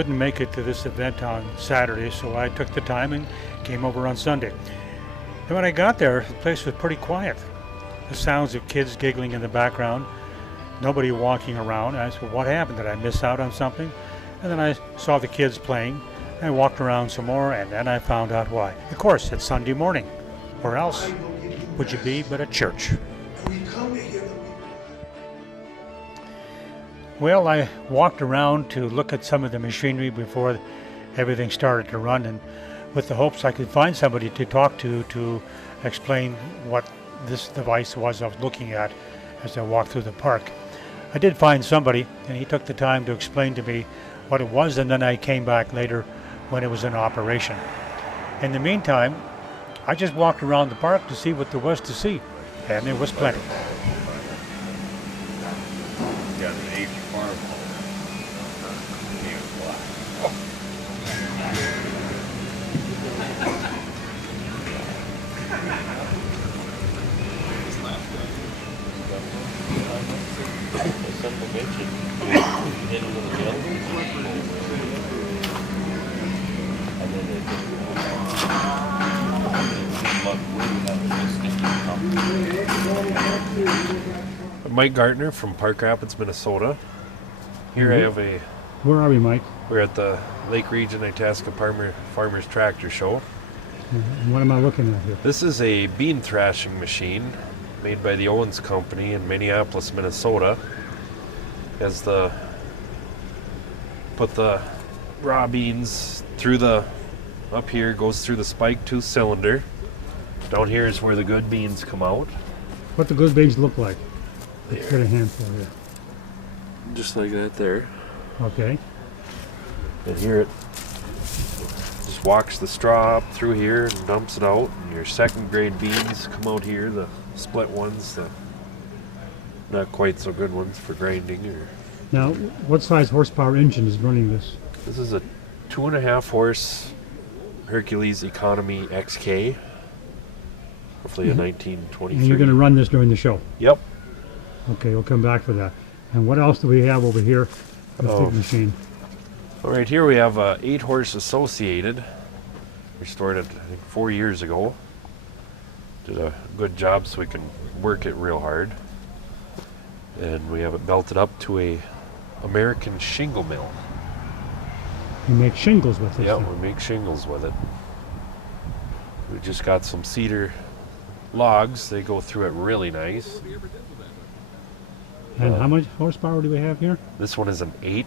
couldn't make it to this event on Saturday, so I took the time and came over on Sunday. And when I got there, the place was pretty quiet. The sounds of kids giggling in the background, nobody walking around. I said, well, what happened? Did I miss out on something? And then I saw the kids playing. I walked around some more, and then I found out why. Of course, it's Sunday morning. Where else would you be but at church? Well, I walked around to look at some of the machinery before everything started to run, and with the hopes I could find somebody to talk to explain what this device was I was looking at as I walked through the park. I did find somebody, and he took the time to explain to me what it was, and then I came back later when it was in operation. In the meantime, I just walked around the park to see what there was to see, and there was plenty. Mike Gardner from Park Rapids, Minnesota. Here I have a... Where are we, Mike? We're at the Lake Region Itasca Farmers Tractor Show. And what am I looking at here? This is a bean thrashing machine made by the Owens Company in Minneapolis, Minnesota. As put the raw beans through up here, goes through the spike tooth cylinder. Down here is where the good beans come out. What the good beans look like? Let's get a handful here. Just like that there. Okay. And here it just walks the straw up through here and dumps it out. And your second grade beans come out here, the split ones, the not quite so good ones for grinding. Now, what size horsepower engine is running this? This is a 2.5 horse Hercules Economy XK, roughly a 1923. And you're going to run this during the show? Yep. Okay, we'll come back for that. And what else do we have over here with the machine? All right, here we have a 8-horse Associated. Restored it, I think, 4 years ago. Did a good job so we can work it real hard. And we have it belted up to a American shingle mill. You make shingles with this? Yeah, thing. we make shingles with it. We just got some cedar logs. They go through it really nice. And how much horsepower do we have here? This one is an 8.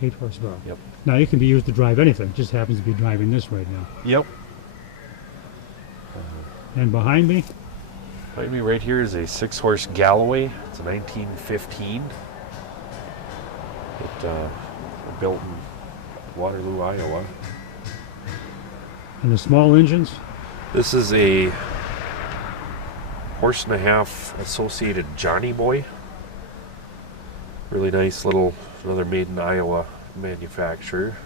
8 horsepower. Yep. Now it can be used to drive anything. It just happens to be driving this right now. Yep. And behind me? Behind me right here is a 6-horse Galloway. It's a 1915. Built in Waterloo, Iowa. And the small engines? This is a 1.5-horse Associated Johnny Boy. Really nice little, another made in Iowa manufacturer.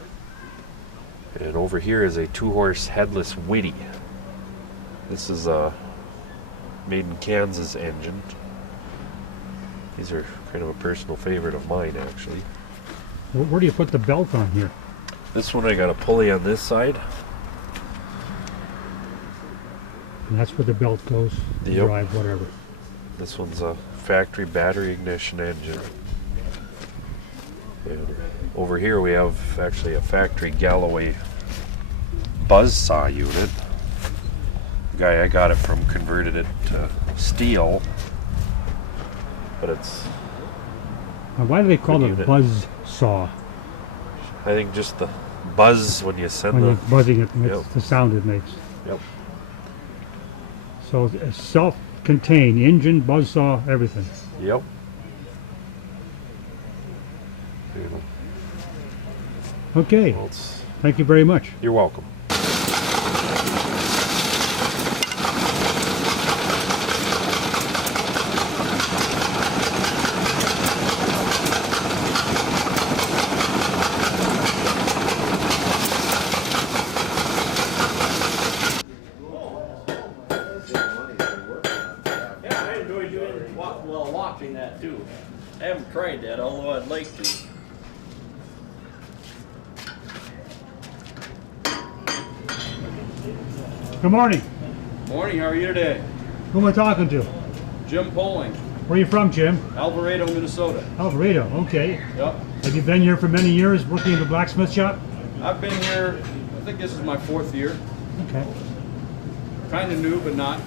And over here is a 2-horse headless Whitty. This is a made in Kansas engine. These are kind of a personal favorite of mine, actually. Where do you put the belt on here? This one I got a pulley on this side. And that's where the belt goes to Yep. drive whatever. This one's a factory battery ignition engine. And over here we have actually a factory Galloway buzzsaw unit. The guy I got it from converted it to steel, but it's... Now, why do they call it a unit. buzz saw? I think just the buzz when you send When the... you're buzzing it, it's Yep. the sound it makes. Yep. So it's self-contained, engine, buzz saw, everything. Yep. You know, Okay, well, it's, thank you very much. you're welcome. Watching that too. I haven't tried that, although I'd like to. Good morning. Morning, how are you today? Who am I talking to? Jim Poling, Where are you from, Jim? Alvarado, Minnesota. Alvarado, okay. Yep. Have you been here for many years working in the blacksmith shop? I've been here, I think this is my 4th year. Okay. Kind of new, but not.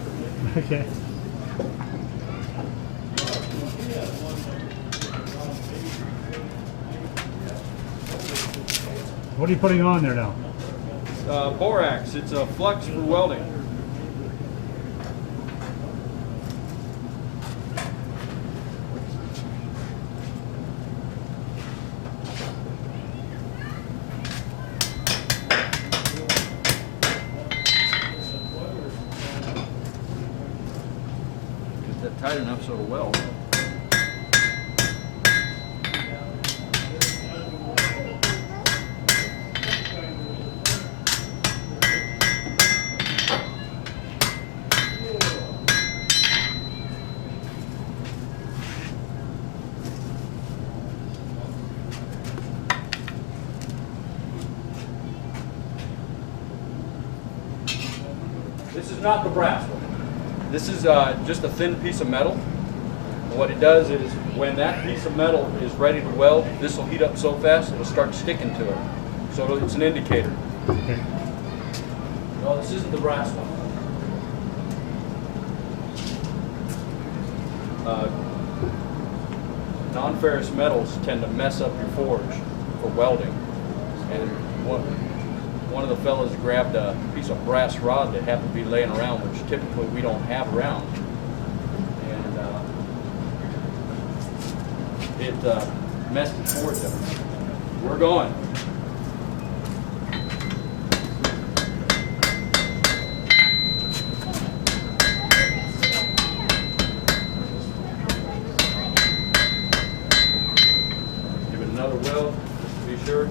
Okay. What are you putting on there now? Borax, it's a flux for welding. Get that tight enough so it'll weld. This is not the brass one. This is just a thin piece of metal. And what it does is when that piece of metal is ready to weld, this will heat up so fast it'll start sticking to it. So it's an indicator. Okay. No, this isn't the brass one. Non-ferrous metals tend to mess up your forge for welding. And one of the fellas grabbed a piece of brass rod that happened to be laying around, which typically we don't have around. And it messed his forge up. We're going. Give it another weld, just to be sure.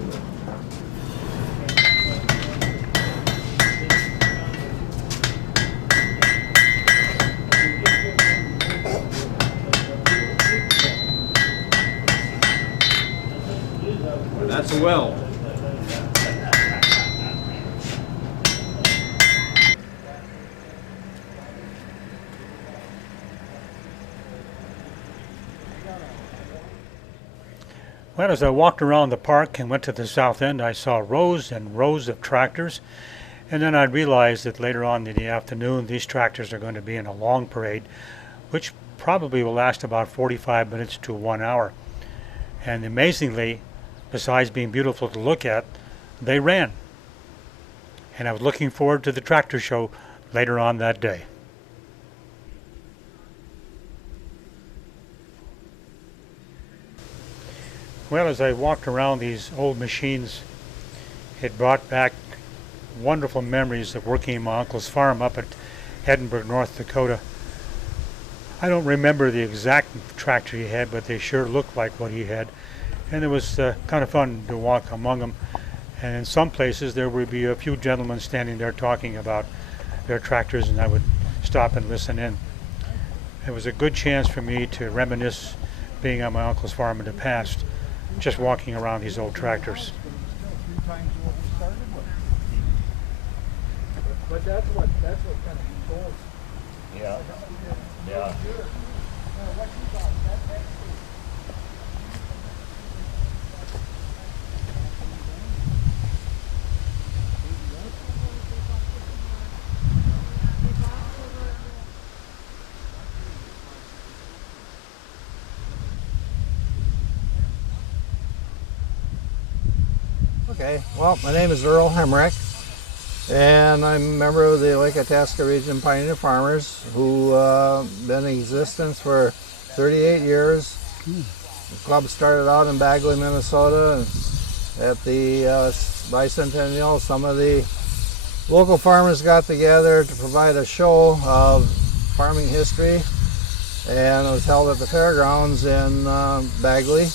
That's a weld. Well, as I walked around the park and went to the south end, I saw rows and rows of tractors. And then I realized that later on in the afternoon, these tractors are going to be in a long parade, which probably will last about 45 minutes to 1 hour. And amazingly, besides being beautiful to look at, they ran. And I was looking forward to the tractor show later on that day. Well, as I walked around these old machines, it brought back wonderful memories of working in my uncle's farm up at Edinburgh, North Dakota. I don't remember the exact tractor he had, but they sure looked like what he had. And it was kind of fun to walk among them. And in some places there would be a few gentlemen standing there talking about their tractors, and I would stop and listen in. It was a good chance for me to reminisce being on my uncle's farm in the past, just walking around these old tractors. But that's what kind of controls. Yeah. Yeah. Okay, well, my name is Earl Hemrick, and I'm a member of the Lake Itasca Region Pioneer Farmers who been in existence for 38 years. The club started out in Bagley, Minnesota, and at the bicentennial, some of the local farmers got together to provide a show of farming history, and it was held at the fairgrounds in Bagley.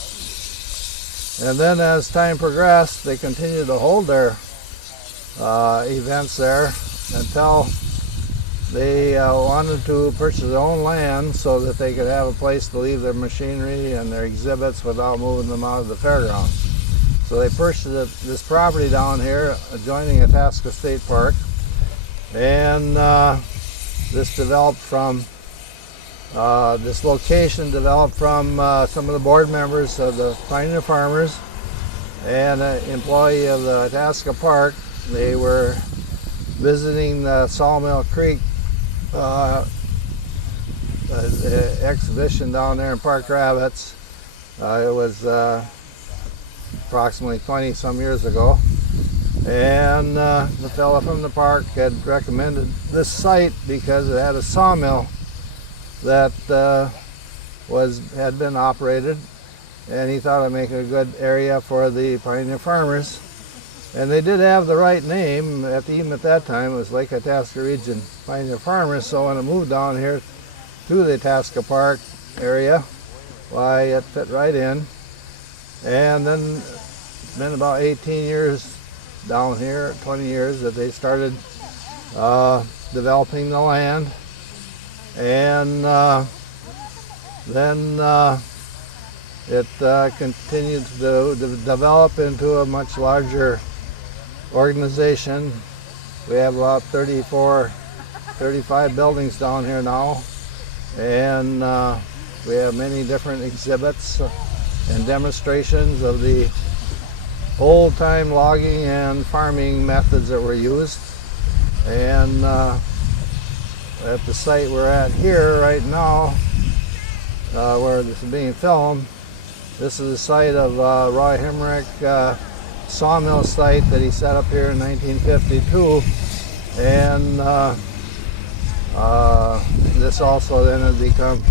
And then as time progressed, they continued to hold their events there until they wanted to purchase their own land so that they could have a place to leave their machinery and their exhibits without moving them out of the fairgrounds. So they purchased this property down here adjoining Itasca State Park, And this developed from, this location developed from some of the board members of the Pioneer Farmers and an employee of the Itasca Park. They were visiting the Sawmill Creek exhibition down there in Park Rapids. It was approximately 20 some years ago. And the fellow from the park had recommended this site because it had a sawmill that had been operated, and he thought it'd make a good area for the Pioneer Farmers. And they did have the right name, even at that time. It was Lake Itasca Region Pioneer Farmers. So when it moved down here to the Itasca Park area, why, it fit right in. And then it's been about 18 years down here, 20 years, that they started developing the land. And then it continued to develop into a much larger organization. We have about 35 buildings down here now, and we have many different exhibits and demonstrations of the old-time logging and farming methods that were used. And at the site we're at here right now, where this is being filmed, this is the site of Roy Hemrick sawmill site that he set up here in 1952. And this also then has become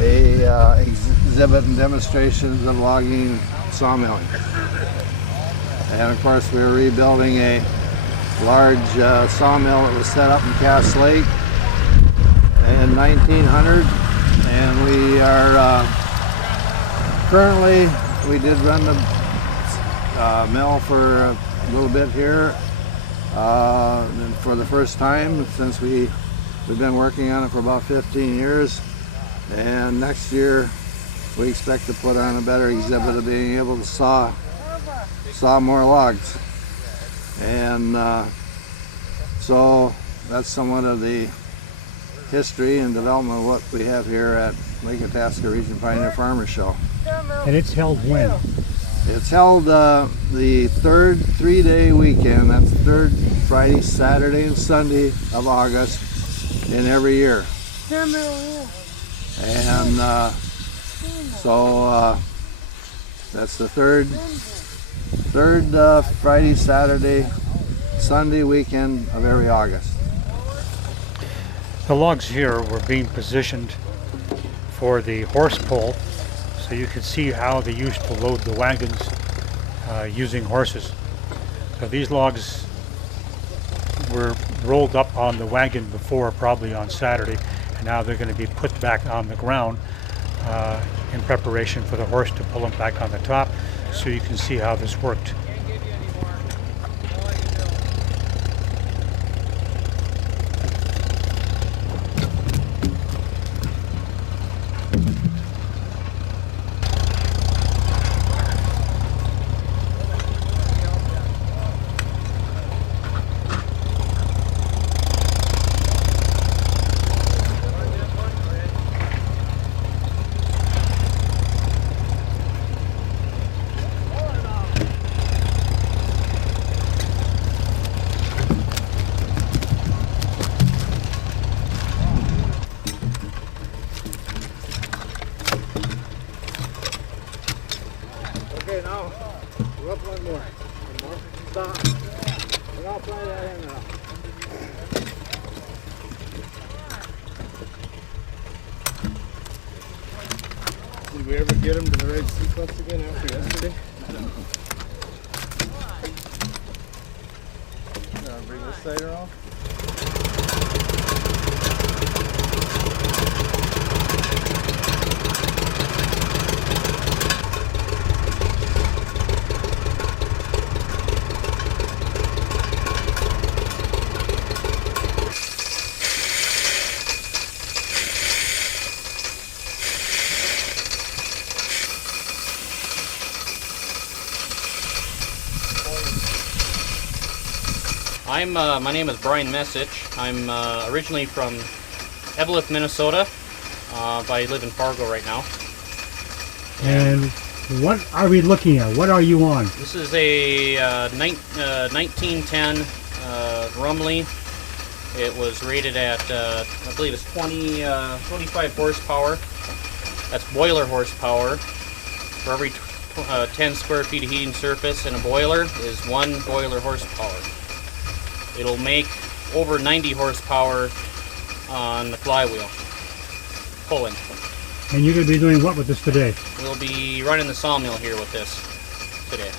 a exhibit and demonstrations of logging sawmilling. And of course we are rebuilding a large sawmill that was set up in Cass Lake in 1900. And we are currently, we did run the mill for a little bit here, and for the first time since we've been working on it for about 15 years. And next year we expect to put on a better exhibit of being able to saw more logs. And so that's somewhat of the history and development of what we have here at Lake Itasca Region Pioneer Farmers Show. And it's held when? It's held the third 3-day weekend. That's the third Friday, Saturday, and Sunday of August in every year. And so that's the third Friday, Saturday, Sunday weekend of every August. The logs here were being positioned for the horse pull, so you could see how they used to load the wagons using horses. So these logs were rolled up on the wagon before, probably on Saturday, and now they're going to be put back on the ground in preparation for the horse to pull them back on the top, so you can see how this worked. Okay, now we're up one more. Stop. And I'll fly that in now. Did we ever get them to the right sequence again after yesterday? Bring this side around. My name is Brian Messich. I'm originally from Eveleth, Minnesota, but I live in Fargo right now. And what are we looking at? What are you on? This is a 1910 Rumley. It was rated at, I believe it's 25 horsepower. That's boiler horsepower. For every 10 square feet of heating surface in a boiler is 1 boiler horsepower. It'll make over 90 horsepower on the flywheel, pulling. And you're going to be doing what with this today? We'll be running the sawmill here with this today.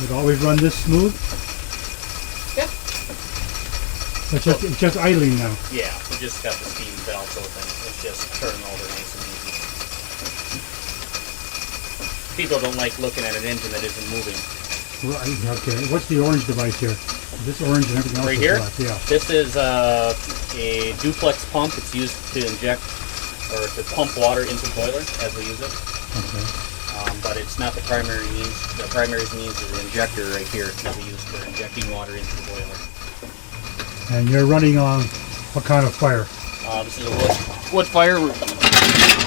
Would always run this smooth? Yeah. It's just idling now. Yeah, we just got the steam valves open. It's just turning over nice and easy. People don't like looking at an engine that isn't moving. Right, okay. What's the orange device here? This orange and everything else Right is here? black, yeah. This is a duplex pump. It's used to inject or to pump water into the boiler as we use it. Okay. But it's not the primary means. The primary means is the injector right here that we use for injecting water into the boiler. And you're running on what kind of fire? This is a wood fire. We're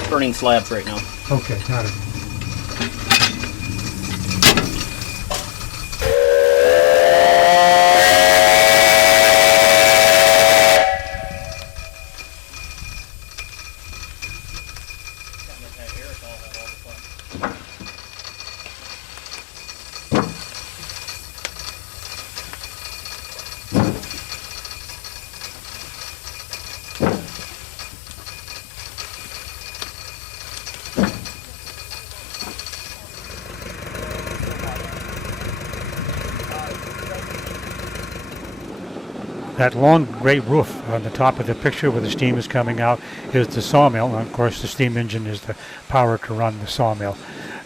burning slabs right now. Okay, got it. That long gray roof on the top of the picture where the steam is coming out is the sawmill. And of course, the steam engine is the power to run the sawmill.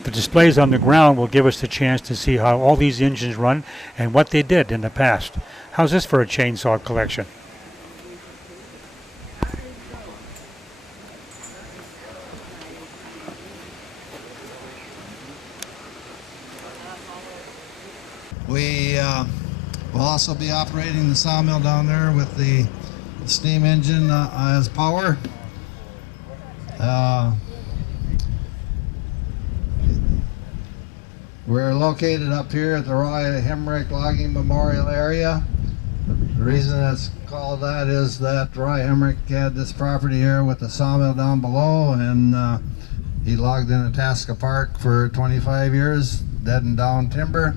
The displays on the ground will give us the chance to see how all these engines run and what they did in the past. How's this for a chainsaw collection? We will also be operating the sawmill down there with the steam engine as power. We're located up here at the Roy Hemrick Logging Memorial Area. The reason it's called that is that Roy Hemrick had this property here with the sawmill down below, and he logged in Itasca Park for 25 years, dead and down timber.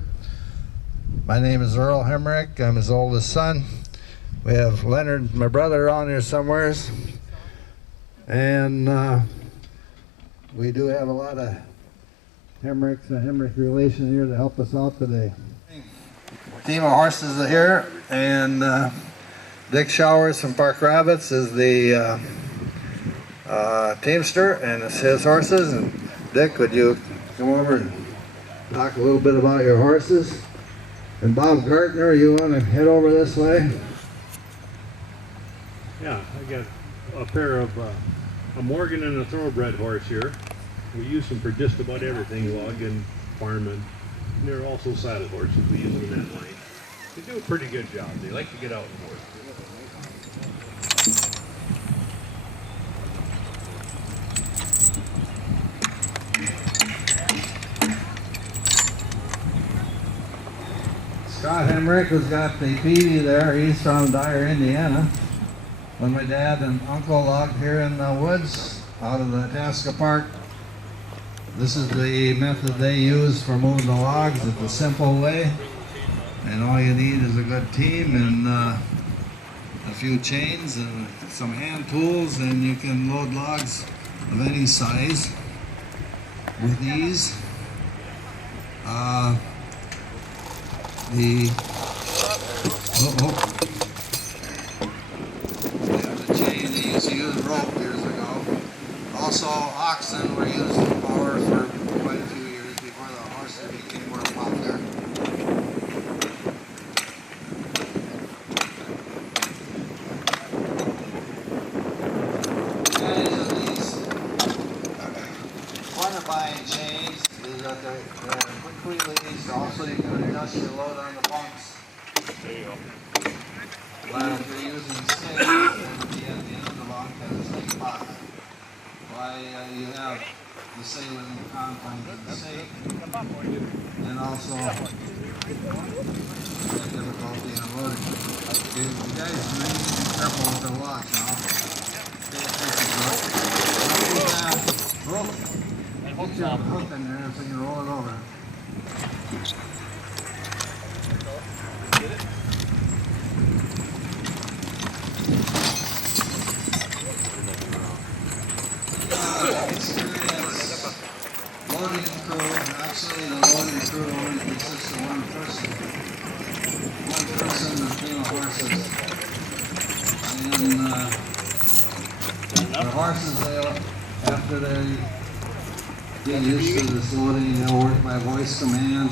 My name is Earl Hemrick. I'm his oldest son. We have Leonard, my brother, on here somewheres. And we do have a lot of Hemricks and Hemrick relation here to help us out today. Team of horses are here, and Dick Showers from Park Rabbits is the teamster, and it's his horses. And Dick, would you come over and talk a little bit about your horses? And Bob Gardner, you want to head over this way? Yeah, I got a pair of a Morgan and a thoroughbred horse here. We use them for just about everything, logging, farming. And they're also saddle horses. We use them in that line. They do a pretty good job. They like to get out and work. Scott Hemrick has got the Peavy there. He's from Dyer, Indiana. When my dad and uncle logged here in the woods out of the Itasca Park, this is the method they use for moving the logs. It's a simple way, and all you need is a good team and a few chains and some hand tools, and you can load logs of any size with ease. The chain they used to use rope years ago. Also, oxen were used in power for quite a few years before the horses became more popular. The advantage of these quantifying chains is you got the quick release. Also, you can adjust your load on the pumps. There you go. If you're using snake, it would be at the end of the log as a snake box. Why you have the saline confines in the snake, and also the difficulty in loading. You guys really need to be careful with the watch now. Pay attention to it. Roll it. Get your hook in there so you can roll it over. Loading crew, actually the loading crew only consists of one person. One person and team of horses. And the horses, after they get used to this loading, they'll work by voice command.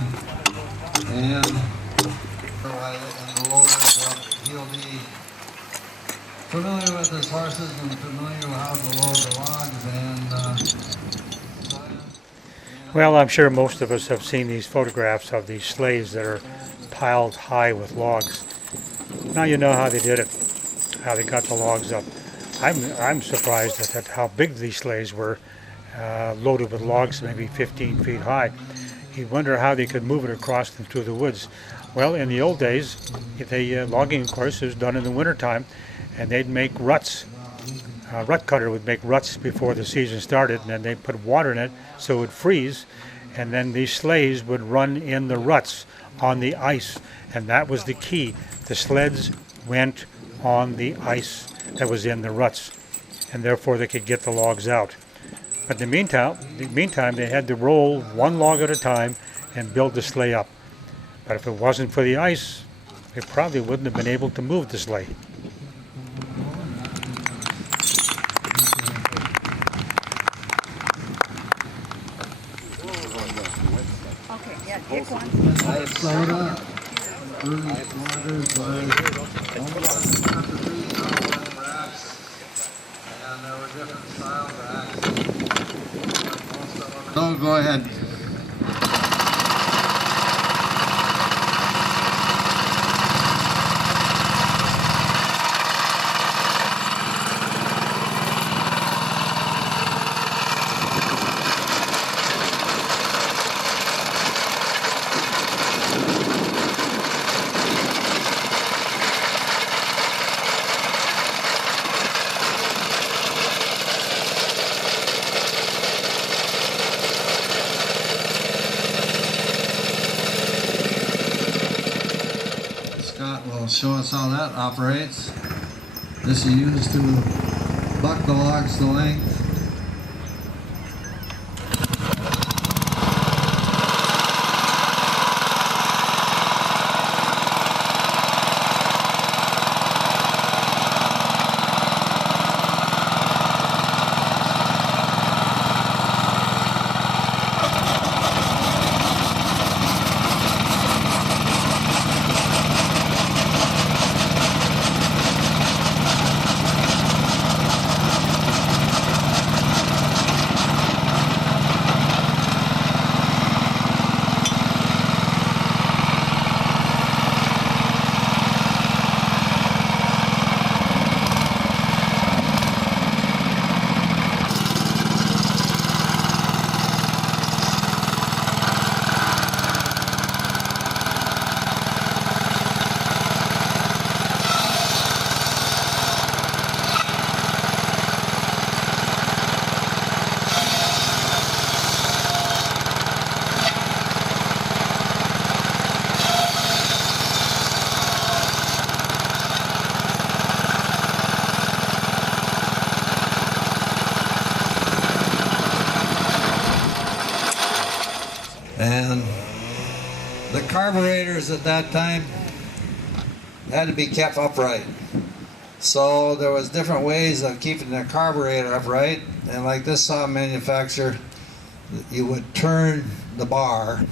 And the loader, he'll be familiar with his horses and familiar with how to load the logs. Well, I'm sure most of us have seen these photographs of these sleighs that are piled high with logs. Now you know how they did it, how they got the logs up. I'm surprised at how big these sleighs were, loaded with logs maybe 15 feet high. You wonder how they could move it across them through the woods. Well, in the old days, logging, of course, was done in the wintertime, and they'd make ruts. A rut cutter would make ruts before the season started, and then they'd put water in it so it would freeze, and then these sleighs would run in the ruts on the ice, and that was the key. The sleds went on the ice that was in the ruts, and therefore they could get the logs out. But in the meantime, they had to roll one log at a time and build the sleigh up. But if it wasn't for the ice, they probably wouldn't have been able to move the sleigh. Pick one. Soda, early waters, racks, and there were different style racks. Oh, go ahead. Show us how that operates. This is used to buck the logs to length. And the carburetors at that time had to be kept upright. So there was different ways of keeping the carburetor upright. And like this saw manufacturer, you would turn the bar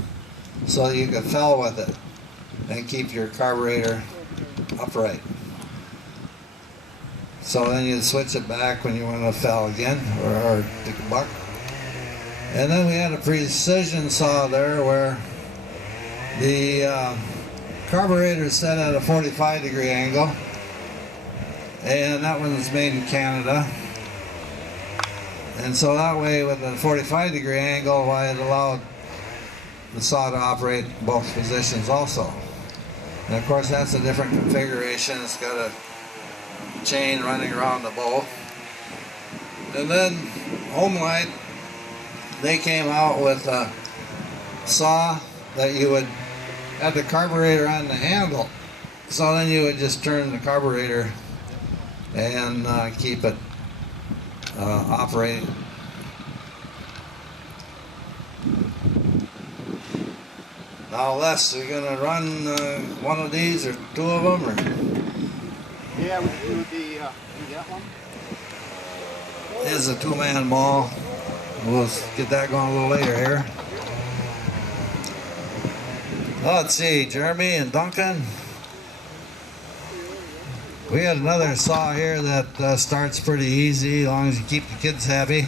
so you could fell with it and keep your carburetor upright. So then you'd switch it back when you want to fell again or take a buck. And then we had a precision saw there where the carburetor is set at a 45-degree angle, and that one was made in Canada. And so that way, with a 45-degree angle, it allowed the saw to operate in both positions also. And of course, that's a different configuration. It's got a chain running around the bow. And then Homelight, they came out with a saw that you would have the carburetor on the handle. So then you would just turn the carburetor and keep it operating. Now Les, are you going to run one of these or two of them? Or? Yeah, we do that one. This is a two-man mall. We'll get that going a little later here. Oh, let's see, Jeremy and Duncan. We got another saw here that starts pretty easy as long as you keep the kids happy.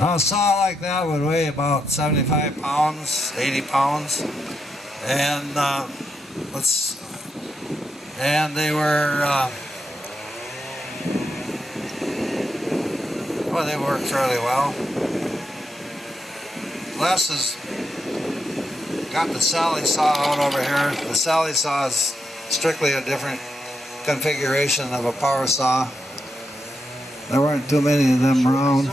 Now, a saw like that would weigh about 75 pounds, 80 pounds, and they were well, they worked fairly well. Les has got the Sally saw out over here. The Sally saw is strictly a different configuration of a power saw. There weren't too many of them around.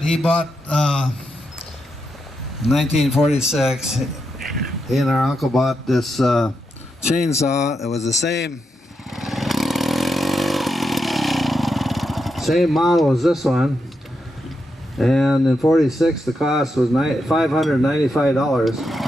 He bought in 1946. He and our uncle bought this chainsaw. It was the same model as this one, and in '46 the cost was $595.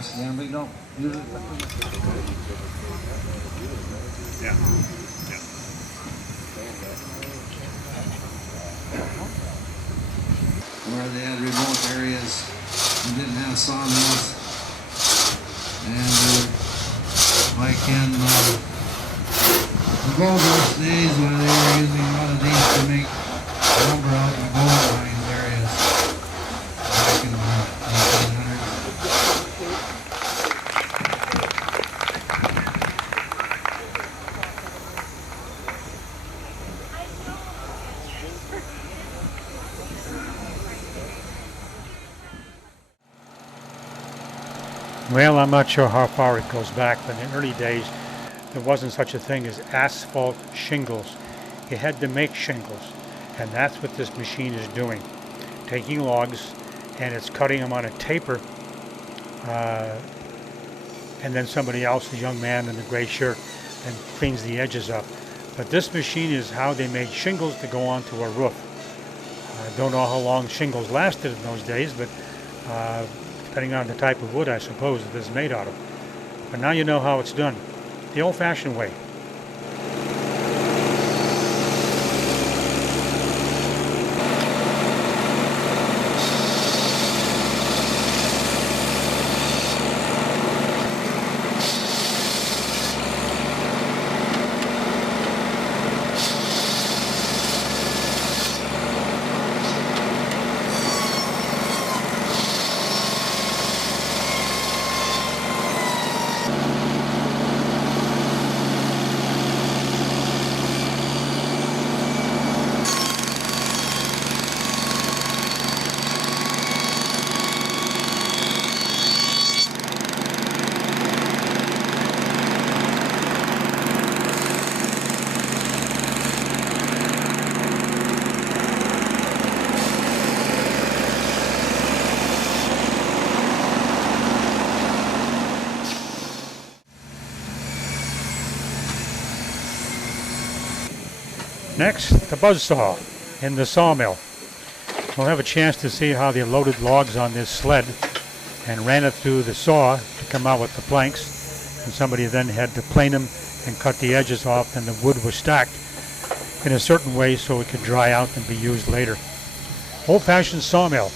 gas again, but you don't use it. Yeah. Where they had remote areas and didn't have sawmills. And like in the gold rush days when they were using a lot of these to make lumber out in the gold mine areas back in the 1800s. Well, I'm not sure how far it goes back, but in the early days, there wasn't such a thing as asphalt shingles. You had to make shingles, and that's what this machine is doing. Taking logs, and it's cutting them on a taper, and then somebody else, a young man in a gray shirt, and cleans the edges up. But this machine is how they made shingles to go onto a roof. I don't know how long shingles lasted in those days, but depending on the type of wood, I suppose, that it's made out of. But now you know how it's done, the old-fashioned way. Next, the buzzsaw in the sawmill. We'll have a chance to see how they loaded logs on this sled and ran it through the saw to come out with the planks. And somebody then had to plane them and cut the edges off, and the wood was stacked in a certain way so it could dry out and be used later. Old-fashioned sawmill.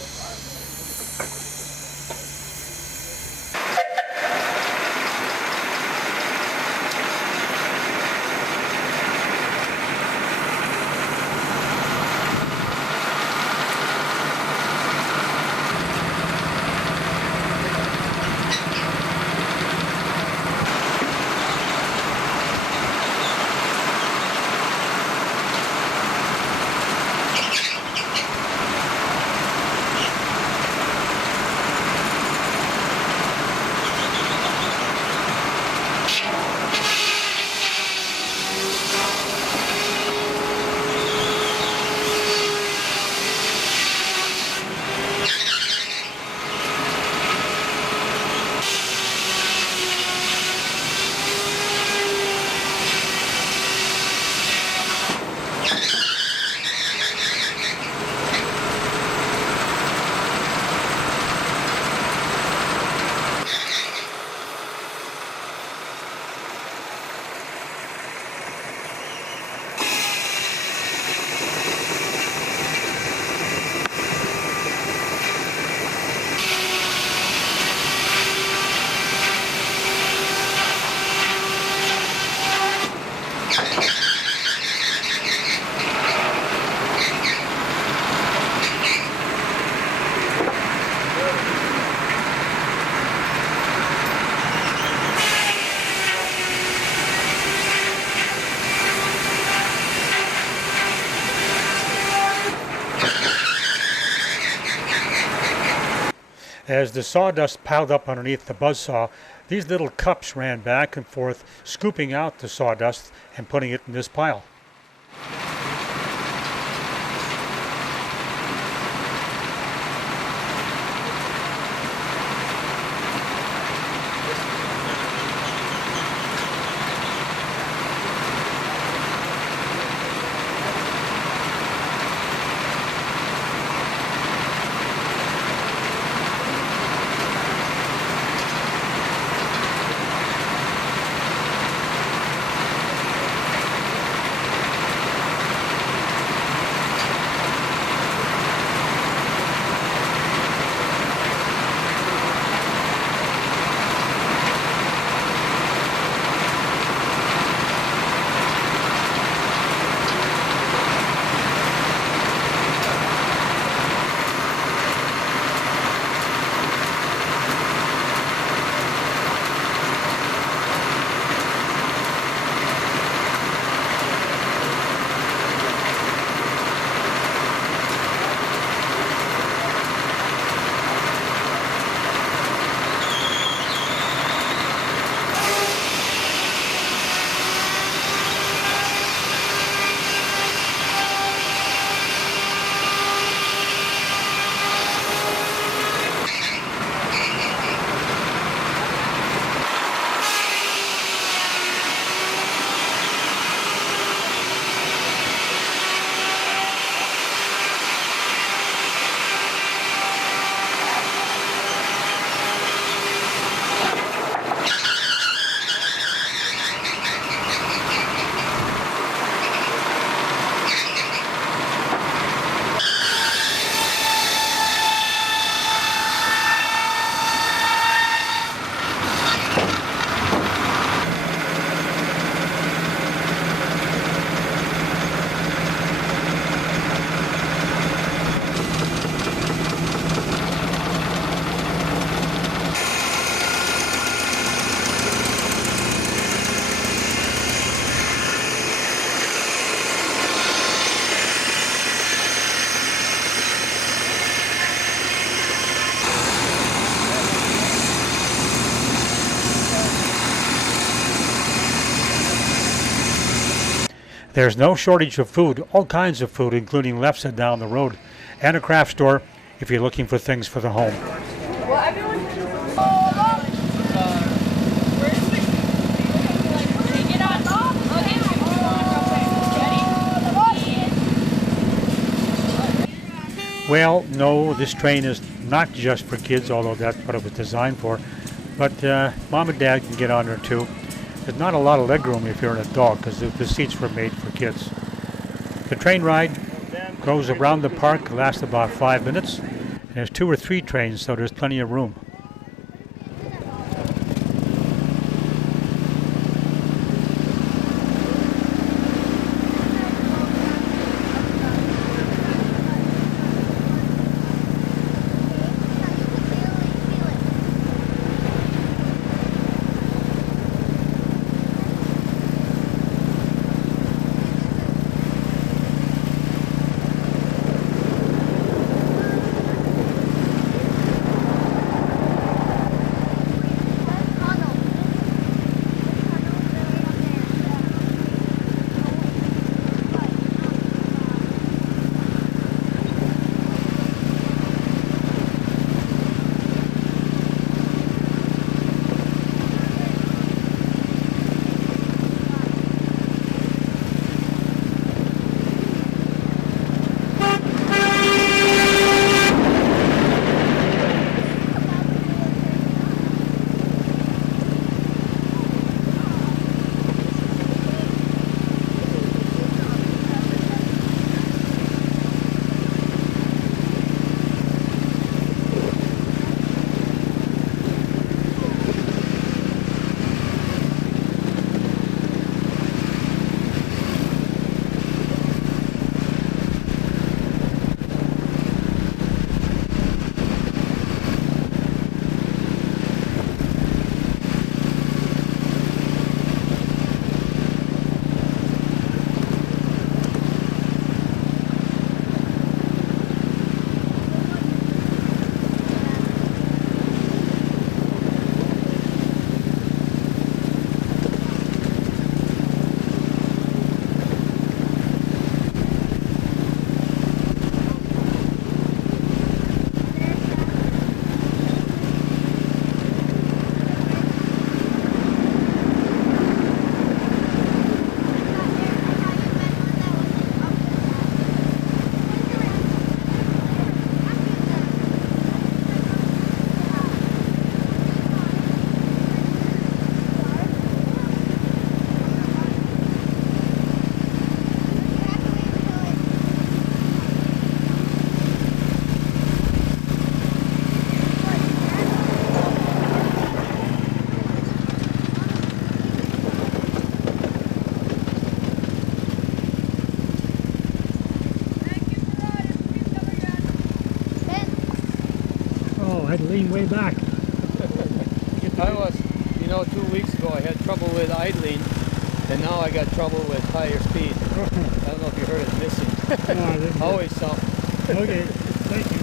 As the sawdust piled up underneath the buzzsaw, these little cups ran back and forth, scooping out the sawdust and putting it in this pile. There's no shortage of food, all kinds of food, including lefse down the road, and a craft store if you're looking for things for the home. Well, no, this train is not just for kids, although that's what it was designed for. But mom and dad can get on there too. There's not a lot of legroom if you're an adult because the seats were made for kids. The train ride goes around the park, lasts about 5 minutes. And there's 2 or 3 trains, so there's plenty of room. Lean way back. I was, 2 weeks ago I had trouble with idling, and now I got trouble with higher speed. I don't know if you heard it missing. No, I didn't. Always so. Okay, thank you.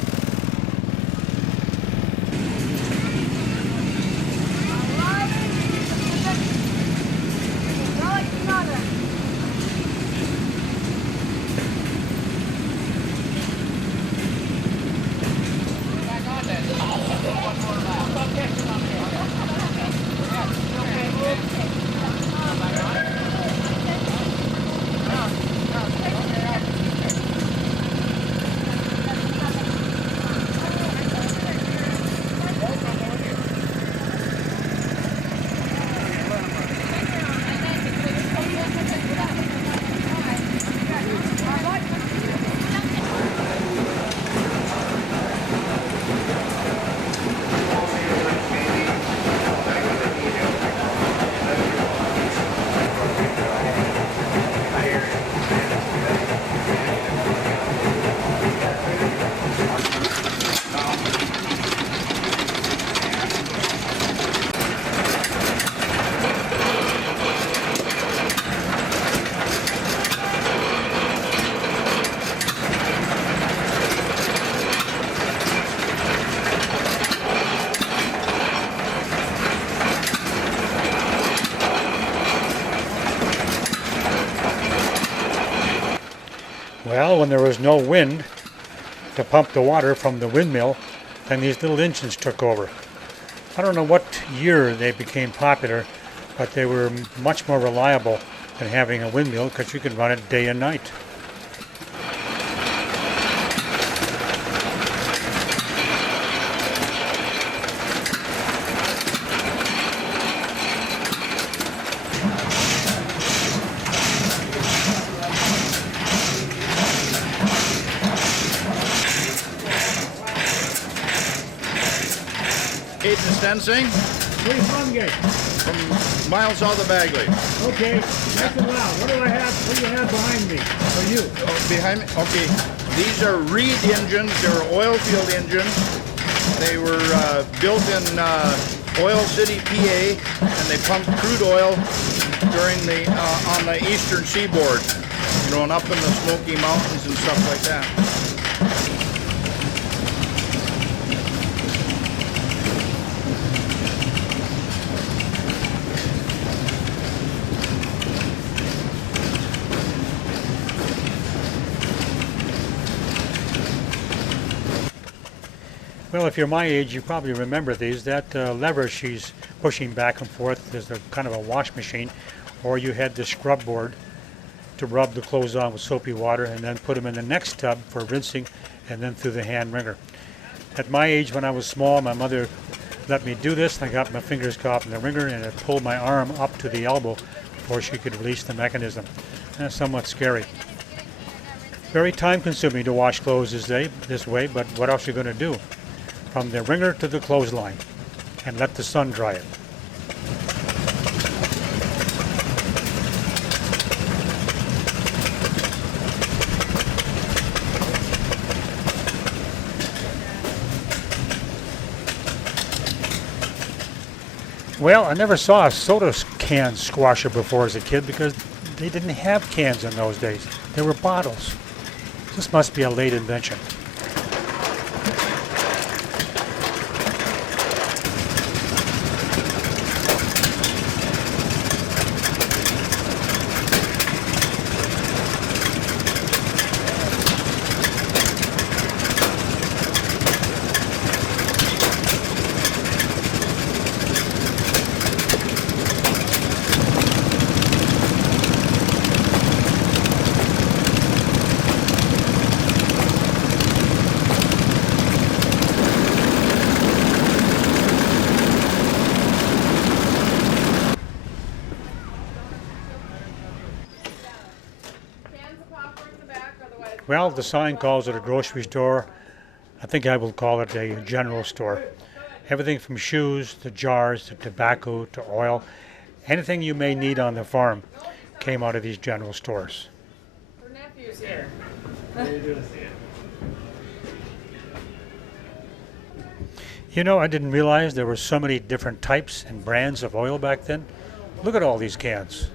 Well, when there was no wind to pump the water from the windmill, then these little engines took over. I don't know what year they became popular, but they were much more reliable than having a windmill because you could run it day and night. Sensing Where you from, Gay? from miles south of Bagley. Okay, nice and loud. What do I have? What do you have behind me? For you? Oh, behind me? Okay. These are Reed engines. They're oil field engines. They were built in Oil City, PA, and they pumped crude oil during the on the eastern seaboard, you know, and up in the Smoky Mountains and stuff like that. Well, if you're my age, you probably remember these. That lever she's pushing back and forth is a kind of a wash machine, or you had the scrub board to rub the clothes on with soapy water and then put them in the next tub for rinsing and then through the hand wringer. At my age, when I was small, my mother let me do this. I got my fingers caught in the wringer and it pulled my arm up to the elbow before she could release the mechanism. That's somewhat scary. Very time consuming to wash clothes this way, but what else are you going to do? From the wringer to the clothesline and let the sun dry it. Well, I never saw a soda can squasher before as a kid because they didn't have cans in those days. They were bottles. This must be a late invention. Well, the sign calls it a grocery store. I think I will call it a general store. Everything from shoes to jars to tobacco to oil, anything you may need on the farm came out of these general stores. Her nephew's here. You know, I didn't realize there were so many different types and brands of oil back then. Look at all these cans.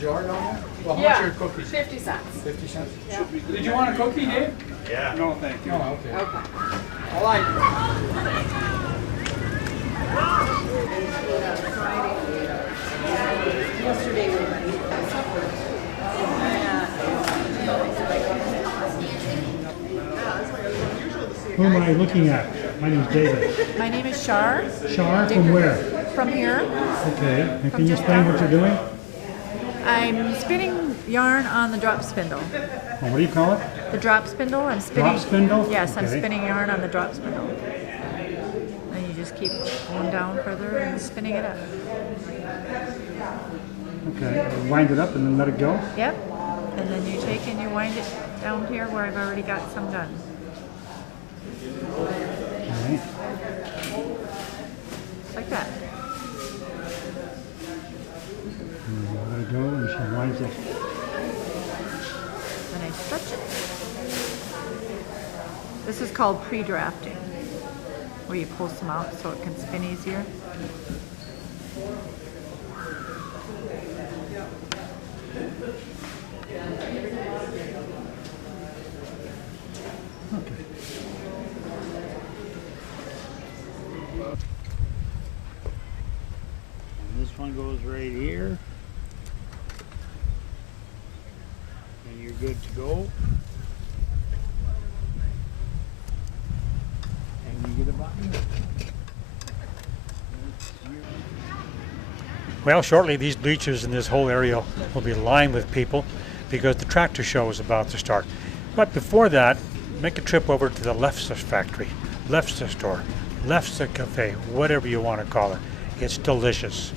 Jar down there? Well, how Yeah, much are your cookies? 50 cents. 50 cents. Yeah. Did you want a cookie, Dave? Yeah. No, thank you. Oh, okay. Okay. All right. Yesterday we had supper. Who am I looking at? My name's David. My name is Shar. Shar, from where? From here. Okay. And can you explain what you're doing? I'm spinning yarn on the drop spindle. Oh, what do you call it? The drop spindle. I'm spinning. Drop spindle? Yes, I'm Okay. spinning yarn on the drop spindle. And you just keep going down further and spinning it up. Okay. Wind it up and then let it go? Yep. And then you take and you wind it down here where I've already got some done. All right. Just like that. And let it go and she winds it. Then I stretch it. This is called pre-drafting, where you pull some out so it can spin easier. This one goes right here. And you're good to go. And you get a button. Well, shortly these bleachers in this whole area will be lined with people because the tractor show is about to start. But before that, make a trip over to the Lefse factory, Lefse store, Lefse cafe, whatever you want to call it. It's delicious.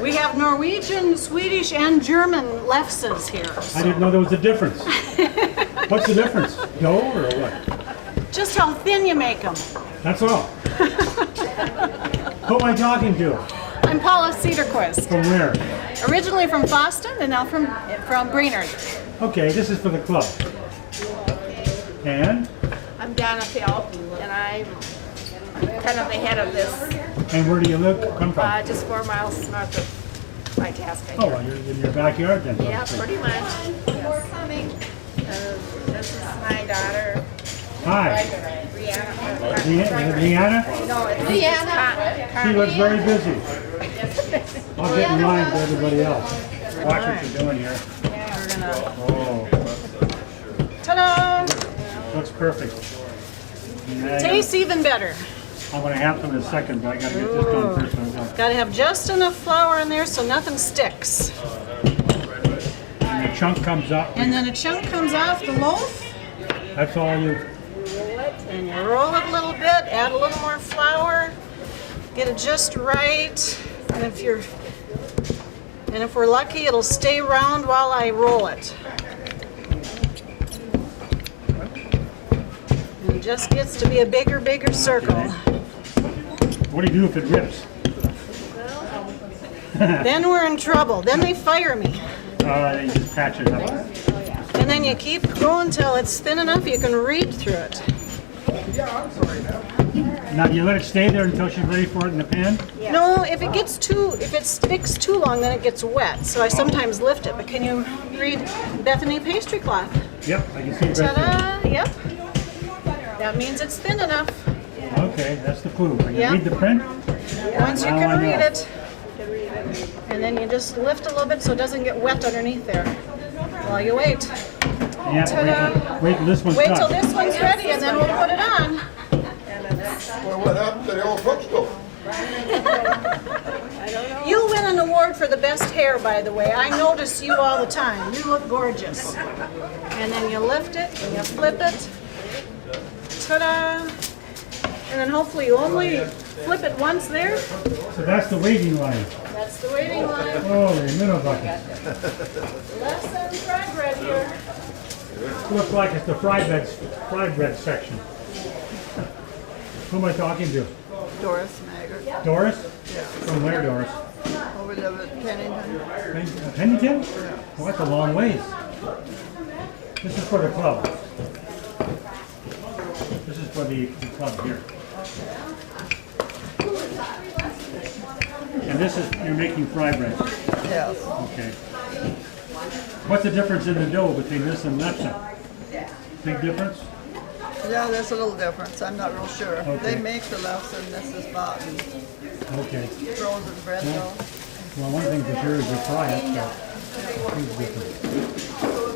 We have Norwegian, Swedish, and German Lefses here. I didn't know there was a difference. What's the difference? Dough or what? Just how thin you make them. That's all. Who am I talking to? I'm Paula Cederquist. From where? Originally from Boston and now from Brainerd. Okay, this is for the club. And? I'm Donna Phil, and I'm kind of the head of this. And where do you live? Come from? Just 4 miles north of Itasca. Oh, well, you're in your backyard then? Yeah, pretty much. Yes. This is my daughter. Hi. Rihanna. Rihanna? No, it's Rihanna. She looks very busy. I'll get in line with everybody else. Watch what you're doing here. We're gonna. Oh, Ta-da! looks perfect. Tastes even better. I'm going to have some in a second, but I got to get this done first. Got to have just enough flour in there so nothing sticks. And the chunk comes up. And then a chunk comes off the loaf. That's all you. Roll it, and you roll it a little bit. Add a little more flour. Get it just right. And if we're lucky, it'll stay round while I roll it. And it just gets to be a bigger circle. What do you do if it rips? Then we're in trouble. Then they fire me. You just patch it up. And then you keep going until it's thin enough you can read through it. Now you let it stay there until she's ready for it in the pan? No, if it sticks too long, then it gets wet. So I sometimes lift it. But can you read Bethany pastry cloth? Yep, I can see it. Ta-da! Yep. That means it's thin enough. Okay, that's the clue. Can you Yep. read the print? Once you Now I can know. read it. And then you just lift a little bit so it doesn't get wet underneath there. While you wait. Yeah, Ta-da. wait till this one's Wait done. till this one's ready and then we'll put it on. Well, what happened to the old bookstore? You win an award for the best hair, by the way. I notice you all the time. You look gorgeous. And then you lift it and you flip it. Ta-da! And then hopefully you only flip it once there. So that's the waiting line. That's the waiting line. Holy middle bucket. Less than fried bread here. Looks like it's the fried bread section. Who am I talking to? Doris Maggart. Doris? Yeah. From where, Doris? Oh, we live at Pennington. Pennington? Well, that's a long ways. This is for the club. This is for the club here. And this is, you're making fry bread? Yes. Okay. What's the difference in the dough between this and Lefse? Big difference? Yeah, there's a little difference. I'm not real sure. Okay. They make the loaves and this is bought in Okay. frozen bread dough. Well, one thing for sure is you fry it, so huge difference.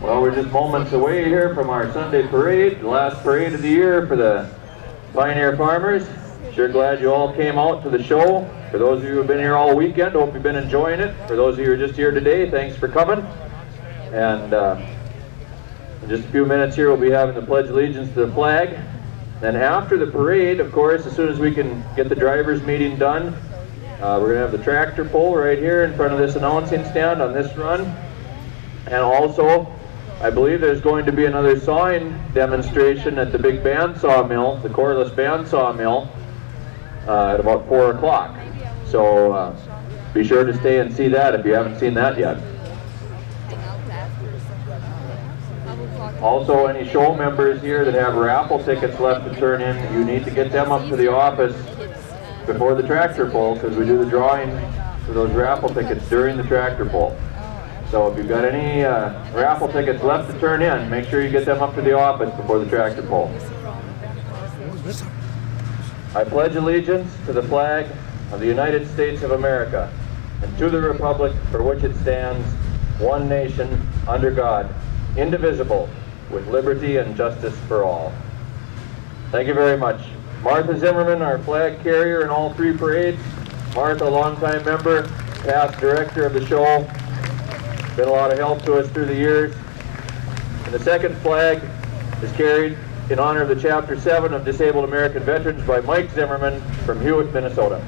Well, we're just moments away here from our Sunday parade, the last parade of the year for the Pioneer Farmers. Sure glad you all came out to the show. For those of you who have been here all weekend, hope you've been enjoying it. For those of you who are just here today, thanks for coming. And in just a few minutes here, we'll be having the Pledge of Allegiance to the flag. Then after the parade, of course, as soon as we can get the drivers' meeting done, we're going to have the tractor pull right here in front of this announcing stand on this run. And also, I believe there's going to be another sawing demonstration at the big band sawmill, the coreless band sawmill, at about 4 o'clock. So be sure to stay and see that if you haven't seen that yet. Also, any show members here that have raffle tickets left to turn in, you need to get them up to the office before the tractor pull, because we do the drawing for those raffle tickets during the tractor pull. So if you've got any raffle tickets left to turn in, make sure you get them up to the office before the tractor pull. I pledge allegiance to the flag of the United States of America and to the republic for which it stands, one nation, under God, indivisible, with liberty and justice for all. Thank you very much. Martha Zimmerman, our flag carrier in all 3 parades. Martha, longtime member, past director of the show. Been a lot of help to us through the years. And the second flag is carried in honor of the Chapter 7 of Disabled American Veterans by Mike Zimmerman from Hewitt, Minnesota.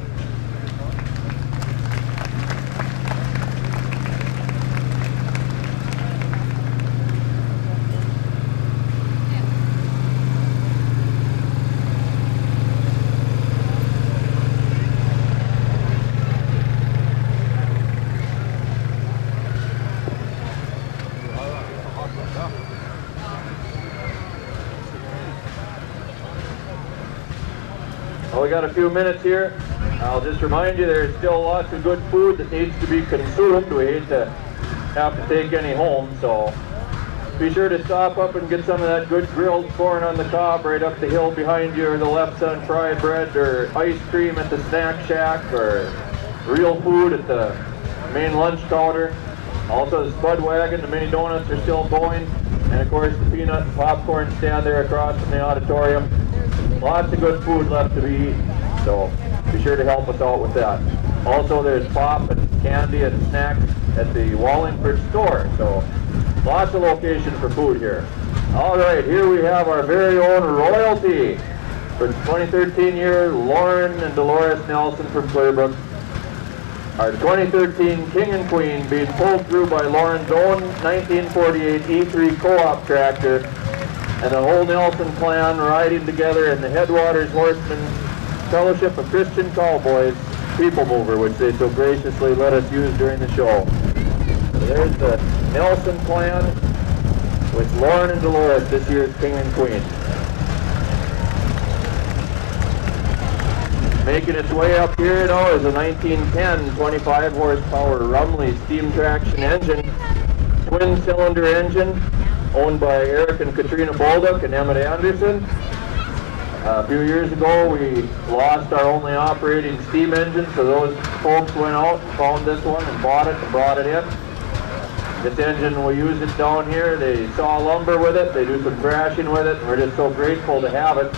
Well, we got a few minutes here. I'll just remind you there's still lots of good food that needs to be consumed. We hate to have to take any home, so be sure to stop up and get some of that good grilled corn on the cob right up the hill behind you, or the left sun fried bread, or ice cream at the snack shack, or real food at the main lunch counter. Also the Spud Wagon, the mini donuts are still going, and of course the peanut and popcorn stand there across from the auditorium. Lots of good food left to be eaten, so be sure to help us out with that. Also, there's pop and candy and snacks at the Wallingford store, so lots of locations for food here. All right, here we have our very own royalty for 2013 year, Lauren and Dolores Nelson from Clearbrook. Our 2013 King and Queen being pulled through by Lauren's own 1948 E3 co-op tractor, and the whole Nelson clan riding together in the Headwaters Horsemen Fellowship of Christian Cowboys People Mover, which they so graciously let us use during the show. So there's the Nelson clan with Lauren and Dolores, this year's King and Queen. Making its way up here now is a 1910 25 horsepower Rumley steam traction engine, twin cylinder engine, owned by Eric and Katrina Bolduc and Emmett Anderson. A few years ago we lost our only operating steam engine, so those folks went out and found this one and bought it and brought it in. This engine, we use it down here. They saw lumber with it, they do some thrashing with it, and we're just so grateful to have it.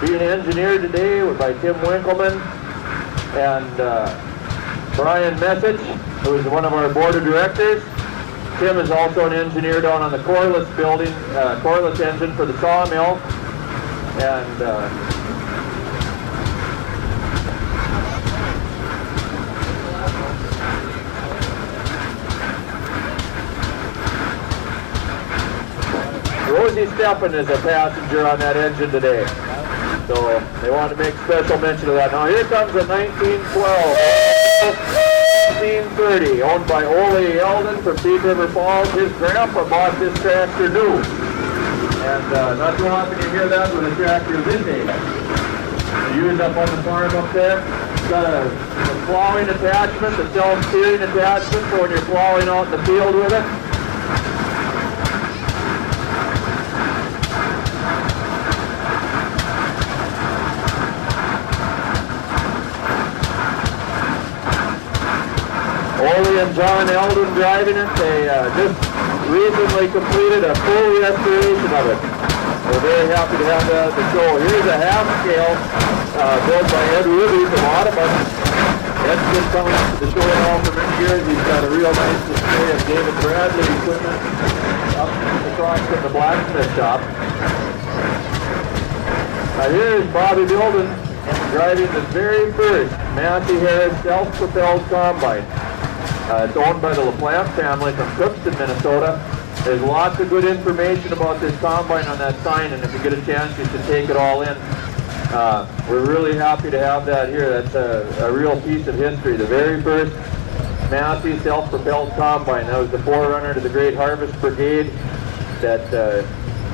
Being engineered today by Tim Winkleman and Brian Message, who is one of our board of directors. Tim is also an engineer down on the coreless building, coreless engine for the Sawmill. And Rosie Steffen is a passenger on that engine today. So they wanted to make special mention of that. Now here comes a 1912 1930, owned by Ole Eldon from Deep River Falls. His grandpa bought this tractor new. And not too often you hear that with a tractor this age. Used up on the farm up there. It's got a plowing attachment, a self-steering attachment for when you're plowing out in the field with it. Ole and John Eldon driving it. They just recently completed a full restoration of it. We're very happy to have that at the show. Here's a half scale built by Ed Ruby from Audubon. Ed's been coming to the show now for many years. He's got a real nice display of David Bradley equipment up across from the blacksmith shop. Now here's Bobby Bilden driving the very first Massey Harris self-propelled combine. It's owned by the LaPlante family from Crookston, Minnesota. There's lots of good information about this combine on that sign, and if you get a chance, you should take it all in. We're really happy to have that here. That's a real piece of history. The very first Massey self-propelled combine. That was the forerunner to the Great Harvest Brigade that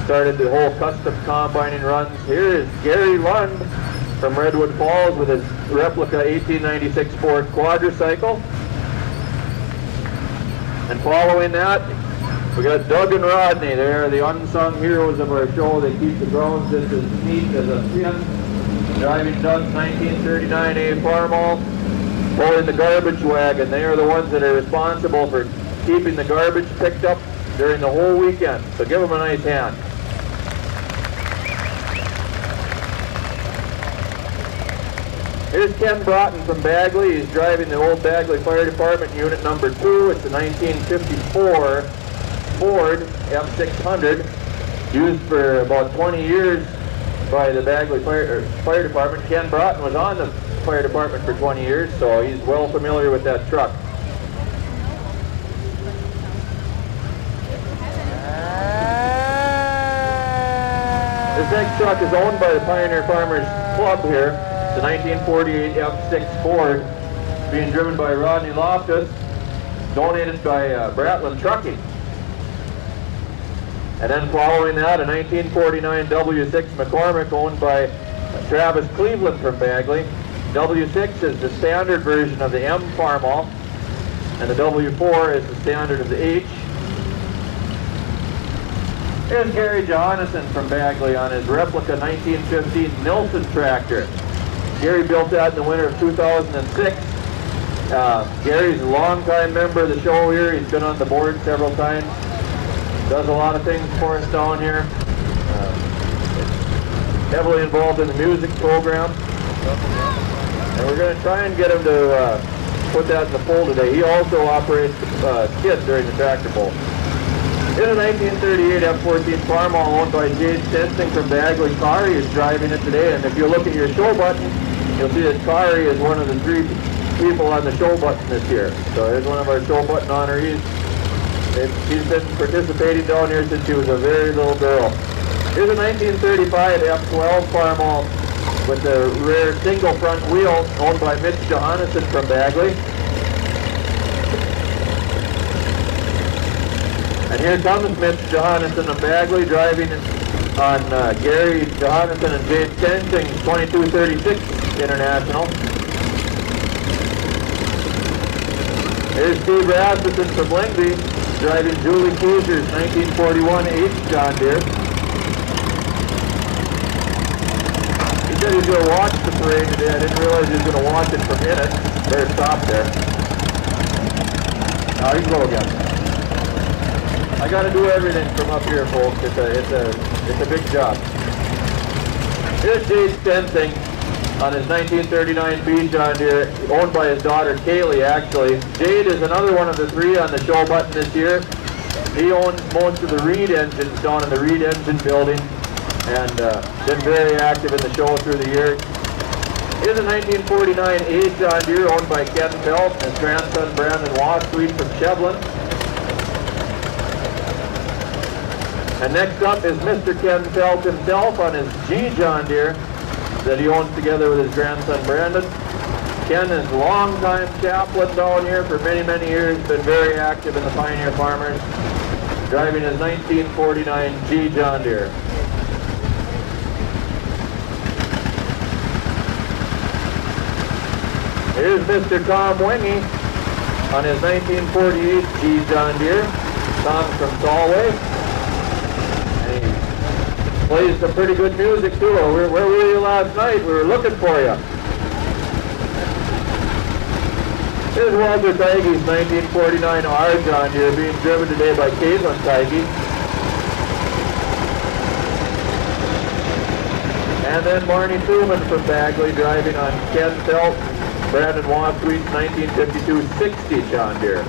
started the whole custom combining runs. Here is Gary Lund from Redwood Falls with his replica 1896 Ford quadricycle. And following that, we got Doug and Rodney. They're the unsung heroes of our show. They keep the grounds just as neat as a pin. Driving Doug's 1939 A Farmall, pulling the garbage wagon. They are the ones that are responsible for keeping the garbage picked up during the whole weekend. So give them a nice hand. Here's Ken Broughton from Bagley. He's driving the old Bagley Fire Department Unit number 2. It's a 1954 Ford F600, used for about 20 years by the Bagley Fire Department. Ken Broughton was on the fire department for 20 years, so he's well familiar with that truck. This next truck is owned by the Pioneer Farmers Club here. It's a 1948 F6 Ford, being driven by Rodney Loftus, donated by Bratland Trucking. And then following that, a 1949 W6 McCormick owned by Travis Cleveland from Bagley. W6 is the standard version of the M Farmall, and the W4 is the standard of the H. Here's Gary Johannesson from Bagley on his replica 1915 Nilsson tractor. Gary built that in the winter of 2006. Gary's a longtime member of the show here. He's been on the board several times. Does a lot of things for us down here. Heavily involved in the music program. And we're going to try and get him to put that in the poll today. He also operates the skid during the tractor pull. In a 1938 F-14 Farmall owned by Jade Stensing from Bagley, Kari is driving it today. And if you look at your show button, you'll see that Kari is one of the 3 people on the show button this year. So here's one of our show button honorees. She's been participating down here since she was a very little girl. Here's a 1935 F-12 Farmall with the rear single front wheel owned by Mitch Johannesson from Bagley. And here comes Mitch Johannesson of Bagley driving on Gary Johannesson and Jade Stensing's 2236 International. Here's Steve Rasmussen from Lingby driving Julie Kuser's 1941 H John Deere. He said he was going to watch the parade today. I didn't realize he was going to watch it from in it. Better stop there. Now you can go again. I got to do everything from up here, folks. It's a big job. Here's Jade Stensing on his 1939 B John Deere, owned by his daughter Kaylee, actually. Jade is another one of the 3 on the show button this year. He owns most of the Reed engines down in the Reed Engine building, and been very active in the show through the years. Here's a 1949 A John Deere owned by Ken Phelps and his grandson Brandon Wasweet from Shevlin. And next up is Mr. Ken Phelps himself on his G John Deere that he owns together with his grandson Brandon. Ken is a longtime chaplain down here for many, many years, been very active in the Pioneer Farmers, driving his 1949 G John Deere. Here's Mr. Tom Wingy on his 1948 G John Deere. Tom's from Galway. Plays some pretty good music too. Where were you last night? We were looking for you. Here's Walter Teige's 1949 R John Deere being driven today by Caitlin Teige. And then Barney Truman from Bagley driving on Ken Felt, Brandon Wasweet's 1952-60 John Deere.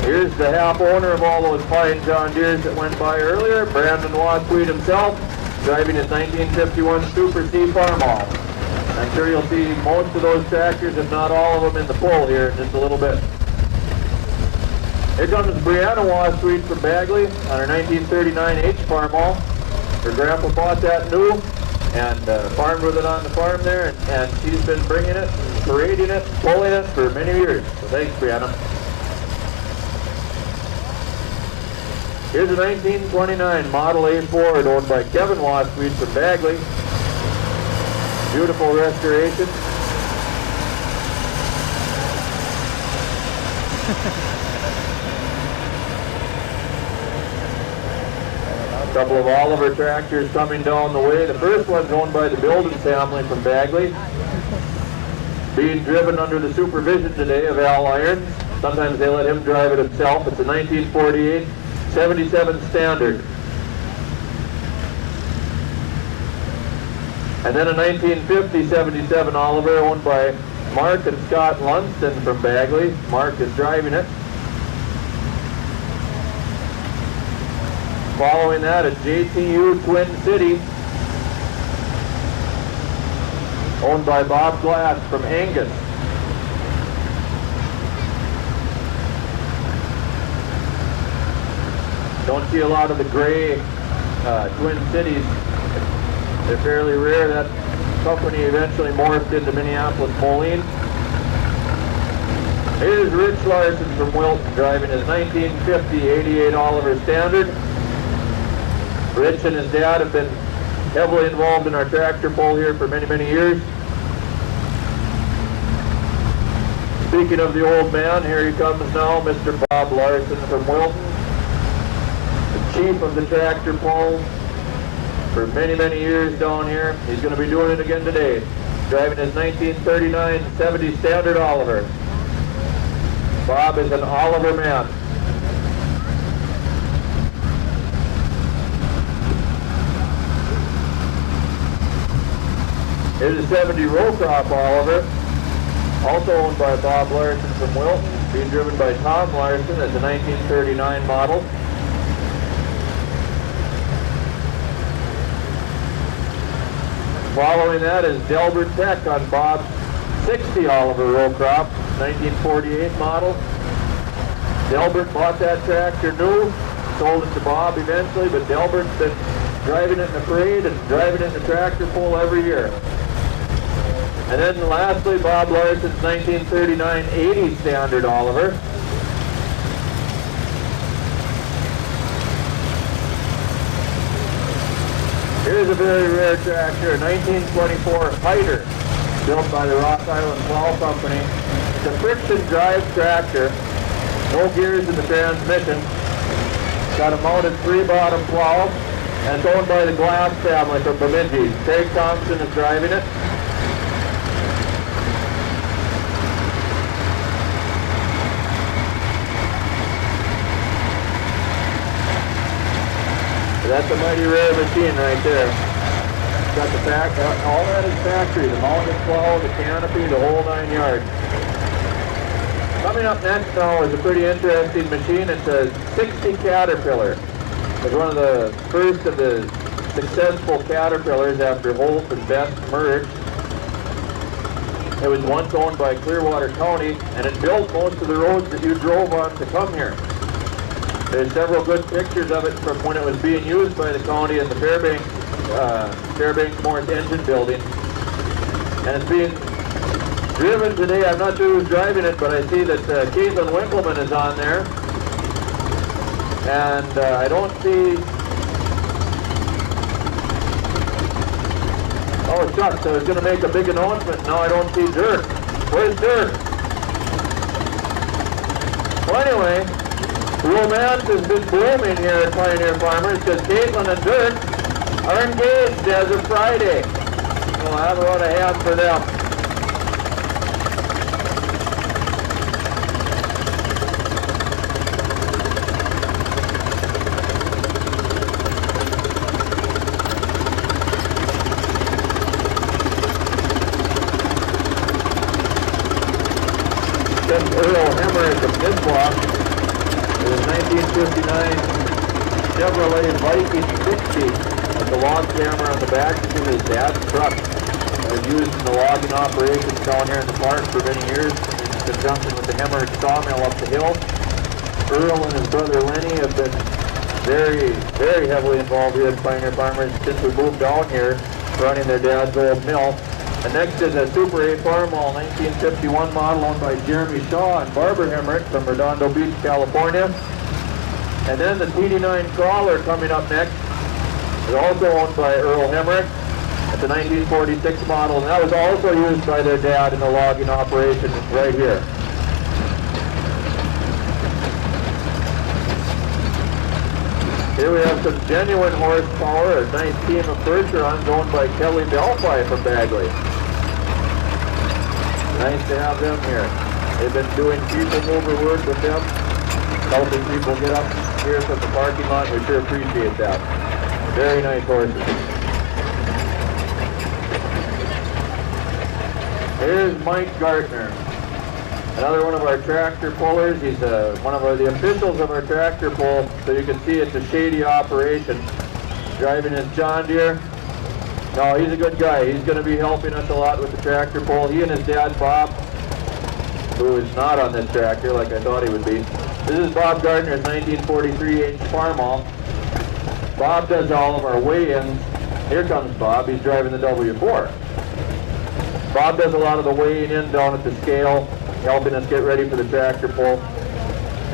Here's the half owner of all those fine John Deeres that went by earlier, Brandon Wasweet himself, driving his 1951 Super C Farm Hall. I'm sure you'll see most of those tractors, if not all of them, in the pull here in just a little bit. Here comes Brianna Wasweet from Bagley on her 1939 H Farm Hall. Her grandpa bought that new and farmed with it on the farm there, and she's been bringing it, parading it, pulling it for many years. So thanks, Brianna. Here's a 1929 Model A Ford owned by Kevin Wasweet from Bagley. Beautiful restoration. A couple of Oliver tractors coming down the way. The first one's owned by the Building family from Bagley. Being driven under the supervision today of Al Irons. Sometimes they let him drive it himself. It's a 1948 77 Standard. And then a 1950 77 Oliver owned by Mark and Scott Lunston from Bagley. Mark is driving it. Following that, a JTU Twin City owned by Bob Glass from Angus. Don't see a lot of the gray Twin Cities. They're fairly rare. That company eventually morphed into Minneapolis Moline. Here's Rich Larson from Wilton driving his 1950 88 Oliver Standard. Rich and his dad have been heavily involved in our tractor pull here for many, many years. Speaking of the old man, here he comes now, Mr. Bob Larson from Wilton. Chief of the tractor pull for many, many years down here. He's going to be doing it again today. Driving his 1939 70 Standard Oliver. Bob is an Oliver man. Here's a 70 row crop Oliver, also owned by Bob Larson from Wilton, being driven by Tom Larson as a 1939 model. Following that is Delbert Tech on Bob's 60 Oliver row crop, 1948 model. Delbert bought that tractor new, sold it to Bob eventually, but Delbert's been driving it in the parade and driving it in the tractor pull every year. And then lastly, Bob Larson's 1939 80 Standard Oliver. Here's a very rare tractor, a 1924 Hyder, built by the Rock Island Plow Company. It's a friction drive tractor, no gears in the transmission. Got a mounted 3-bottom plow, and it's owned by the Glass family from Bemidji. Craig Thompson is driving it. That's a mighty rare machine right there. Got the back, all that is factory, the mounted plow, the canopy, the whole 9 yards. Coming up next now is a pretty interesting machine. It's a 60 Caterpillar. It's one of the first of the successful Caterpillars after Holt and Best merged. It was once owned by Clearwater County, and it built most of the roads that you drove on to come here. There's several good pictures of it from when it was being used by the county in the Fairbanks Morris engine building. And it's being driven today. I'm not sure who's driving it, but I see that Caitlin Winkleman is on there. And I don't see... Oh, shucks, I was going to make a big announcement. Now I don't see Dirk. Where's Dirk? Well, anyway... Romance has been blooming here at Pioneer Farmers because Caitlin and Dirk are engaged as of Friday. We'll have a lot of hand for them. this block is a 1959 Chevrolet Viking 60 with the log jammer on the back of his dad's truck. It was used in the logging operations down here in the park for many years in conjunction with the Hemmerich Sawmill up the hill. Earl and his brother Lenny have been very, very heavily involved here at Pioneer Farmers since we moved down here, running their dad's old mill. And next is a Super 8 Farmall 1951 model owned by Jeremy Shaw and Barbara Hemmerich from Redondo Beach, California. And then the TD9 Crawler coming up next is also owned by Earl Hemmerich. It's a 1946 model, and that was also used by their dad in the logging operation right here. Here we have some genuine horsepower, a nice team of Percherons owned by Kelly Delphi from Bagley. Nice to have them here. They've been doing people mover work with them, helping people get up here from the parking lot. We sure appreciate that. Very nice horses. Here's Mike Gardner, another one of our tractor pullers. He's one of the officials of our tractor pull, so you can see it's a shady operation. Driving his John Deere. No, he's a good guy. He's going to be helping us a lot with the tractor pull. He and his dad, Bob, who is not on this tractor like I thought he would be. This is Bob Gardner's 1943 H Farmall. Bob does all of our weigh-ins. Here comes Bob. He's driving the W4. Bob does a lot of the weighing in down at the scale, helping us get ready for the tractor pull.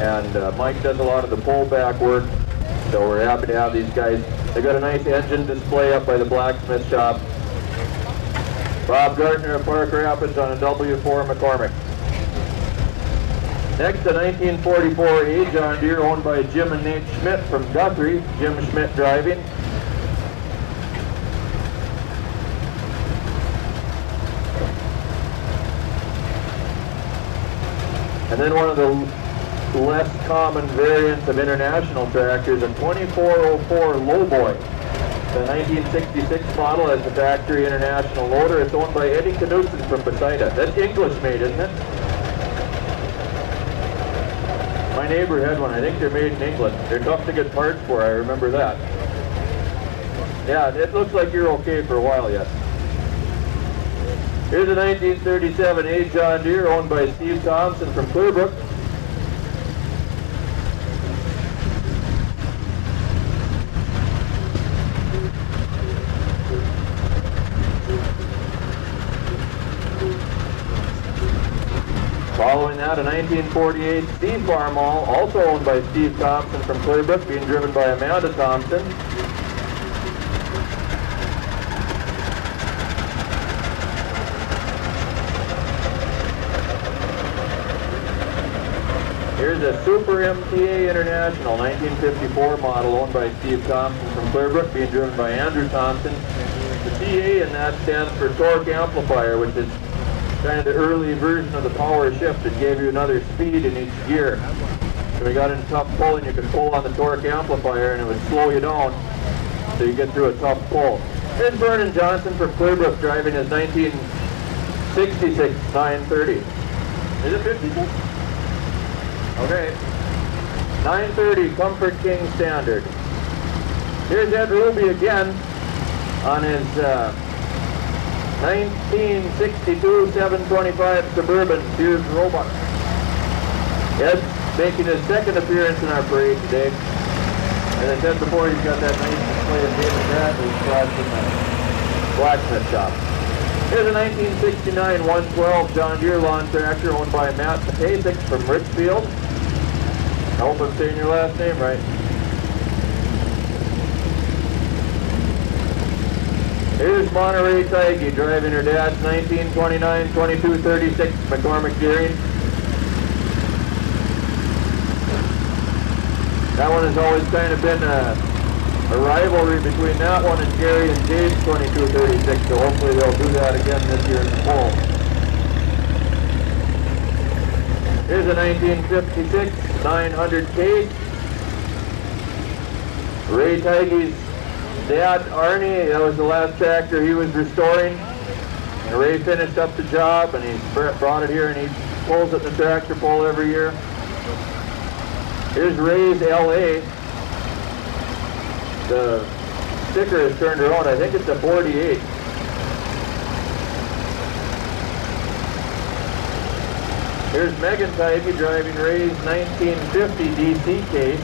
And Mike does a lot of the pullback work, so we're happy to have these guys. They got a nice engine display up by the blacksmith shop. Bob Gardner of Park Rapids on a W4 McCormick. Next, a 1944 A John Deere owned by Jim and Nate Schmidt from Guthrie. Jim Schmidt driving. And then one of the less common variants of international tractors, a 2404 Lowboy. The 1966 model has the factory international loader. It's owned by Eddie Knudsen from Poseida. That's English made, isn't it? My neighbor had one. I think they're made in England. They're tough to get parts for, I remember that. Yeah, it looks like you're okay for a while yet. Here's a 1937 A John Deere owned by Steve Thompson from Clearbrook. Following that, a 1948 Steve Farmall, also owned by Steve Thompson from Clearbrook, being driven by Amanda Thompson. Here's a Super MTA International 1954 model owned by Steve Thompson from Clearbrook, being driven by Andrew Thompson. The TA in that stands for torque amplifier, which is kind of the early version of the power shift. It gave you another speed in each gear. So we got into tough pulling, you could pull on the torque amplifier and it would slow you down so you get through a tough pull. Here's Vernon Johnson from Clearbrook driving his 1966 930. Is it 56? Okay. 930 Comfort King Standard. Here's Ed Ruby again on his 1962 725 Suburban Sears Roebuck. Ed's making his second appearance in our parade today. As I said before, he's got that nice display of David Bradley's cars from the blacksmith shop. Here's a 1969 112 John Deere lawn tractor owned by Matt Pasek from Richfield. I hope I'm saying your last name right. Here's Monterey Tigey driving her dad's 1929 2236 McCormick Deering. That one has always kind of been a rivalry between that one and Gary and Dave's 2236, so hopefully they'll do that again this year in the fall. Here's a 1956 900K. Ray Tigey's dad, Arnie, that was the last tractor he was restoring. And Ray finished up the job and he brought it here and he pulls it in the tractor pull every year. Here's Ray's LA. The sticker is turned around. I think it's a 48. Here's Megan Tybee driving Ray's 1950 DC case.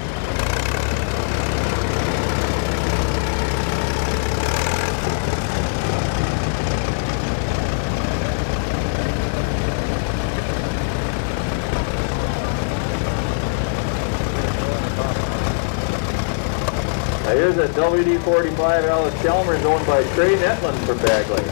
Now here's a WD-45 Alice Chalmers owned by Trey Netland from Bagley.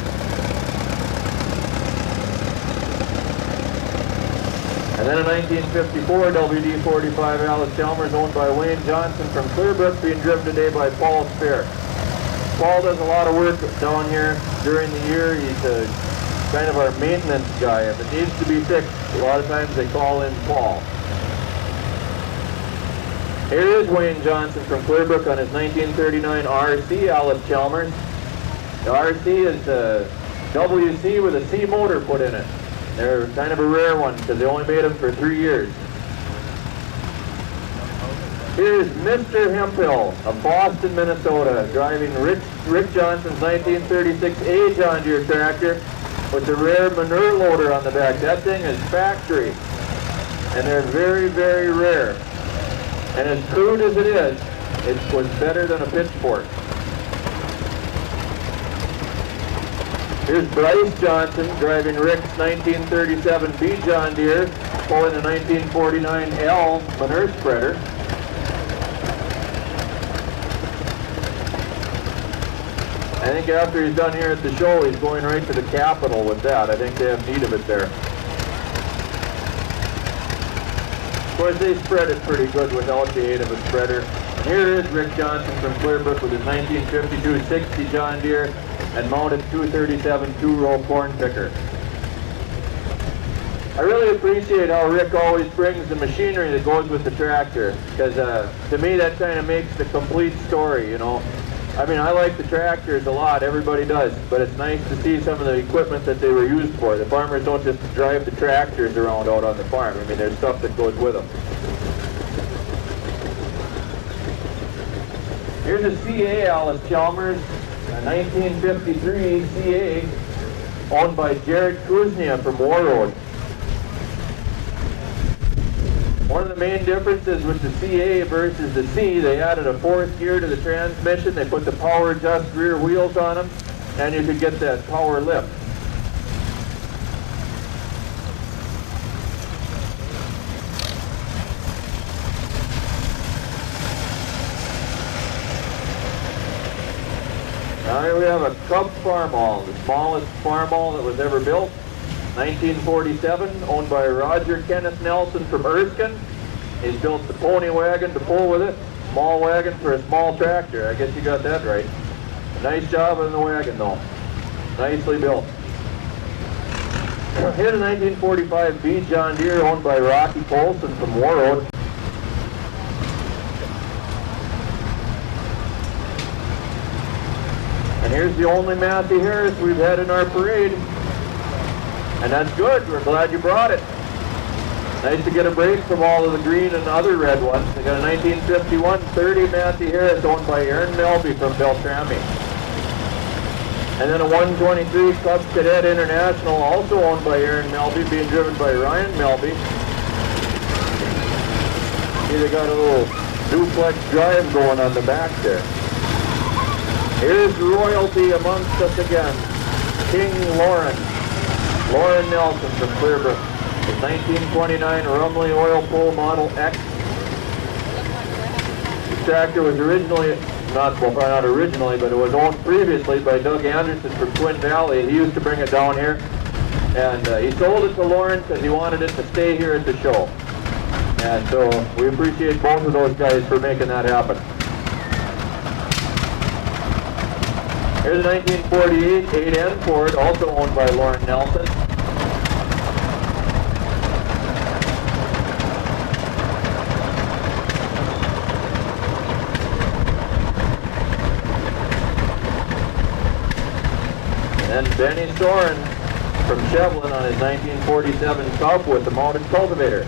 And then a 1954 WD-45 Alice Chalmers owned by Wayne Johnson from Clearbrook, being driven today by Paul Spear. Paul does a lot of work down here during the year. He's kind of our maintenance guy. If it needs to be fixed, a lot of times they call in Paul. Here is Wayne Johnson from Clearbrook on his 1939 RC Alice Chalmers. The RC is a WC with a C motor put in it. They're kind of a rare one because they only made them for 3 years. Here's Mr. Hemphill of Boston, Minnesota, driving Rick Johnson's 1936 A John Deere tractor with the rare manure loader on the back. That thing is factory, and they're very, very rare. And as crude as it is, it was better than a pitchfork. Here's Bryce Johnson driving Rick's 1937 B John Deere, pulling the 1949 L manure spreader. I think after he's done here at the show, he's going right to the Capitol with that. I think they have need of it there. Of course, they spread it pretty good without the aid of a spreader. And here is Rick Johnson from Clearbrook with his 1952 60 John Deere and mounted 237 two-row corn picker. I really appreciate how Rick always brings the machinery that goes with the tractor, because to me that kind of makes the complete story, you know. I mean, I like the tractors a lot, everybody does, but it's nice to see some of the equipment that they were used for. The farmers don't just drive the tractors around out on the farm. I mean, there's stuff that goes with them. Here's a CA Alice Chalmers, a 1953 CA owned by Jared Kuznia from War Road. One of the main differences with the CA versus the C, they added a fourth gear to the transmission. They put the power adjust rear wheels on them, and you could get that power lift. Now here we have a Cub farm hall, the smallest farm hall that was ever built. 1947, owned by Roger Kenneth Nelson from Erskine. He's built the pony wagon to pull with it, small wagon for a small tractor. I guess you got that right. A nice job on the wagon though. Nicely built. Here's a 1945 B John Deere owned by Rocky Polson from War Road. And here's the only Matthew Harris we've had in our parade. And that's good. We're glad you brought it. Nice to get a break from all of the green and other red ones. They got a 1951 30 Matthew Harris owned by Aaron Melby from Beltrami. And then a 123 Cub Cadet International also owned by Aaron Melby, being driven by Ryan Melby. See, they got a little duplex drive going on the back there. Here's royalty amongst us again. King Lauren. Lauren Nelson from Clearbrook. The 1929 Rumley Oil Pull Model X. The tractor was originally, not originally, but it was owned previously by Doug Anderson from Twin Valley. He used to bring it down here. And he sold it to Lauren because he wanted it to stay here at the show. And so we appreciate both of those guys for making that happen. Here's a 1948 8N Ford, also owned by Lauren Nelson. And Benny Soren from Shevlin on his 1947 Cub with the mounted cultivator.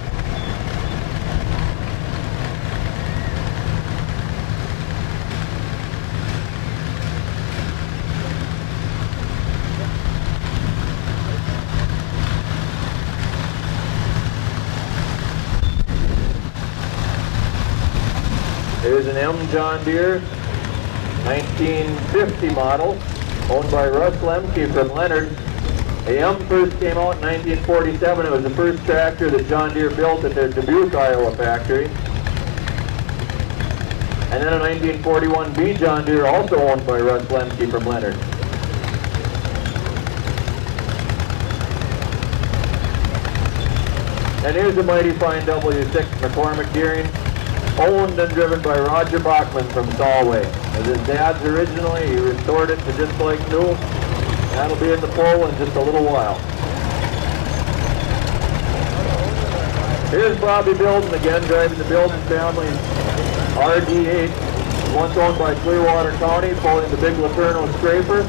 There's an M John Deere, 1950 model, owned by Russ Lemke from Leonard. The M first came out in 1947. It was the first tractor that John Deere built at their Dubuque, Iowa factory. And then a 1941 B John Deere, also owned by Russ Lemke from Leonard. And here's a mighty fine W6 McCormick Deering, owned and driven by Roger Bachman from Solway. As his dad's originally, he restored it to just like new. That'll be in the pull in just a little while. Here's Bobby Bilden again, driving the Bilden family RD8, once owned by Clearwater County, pulling the big Laterno scraper.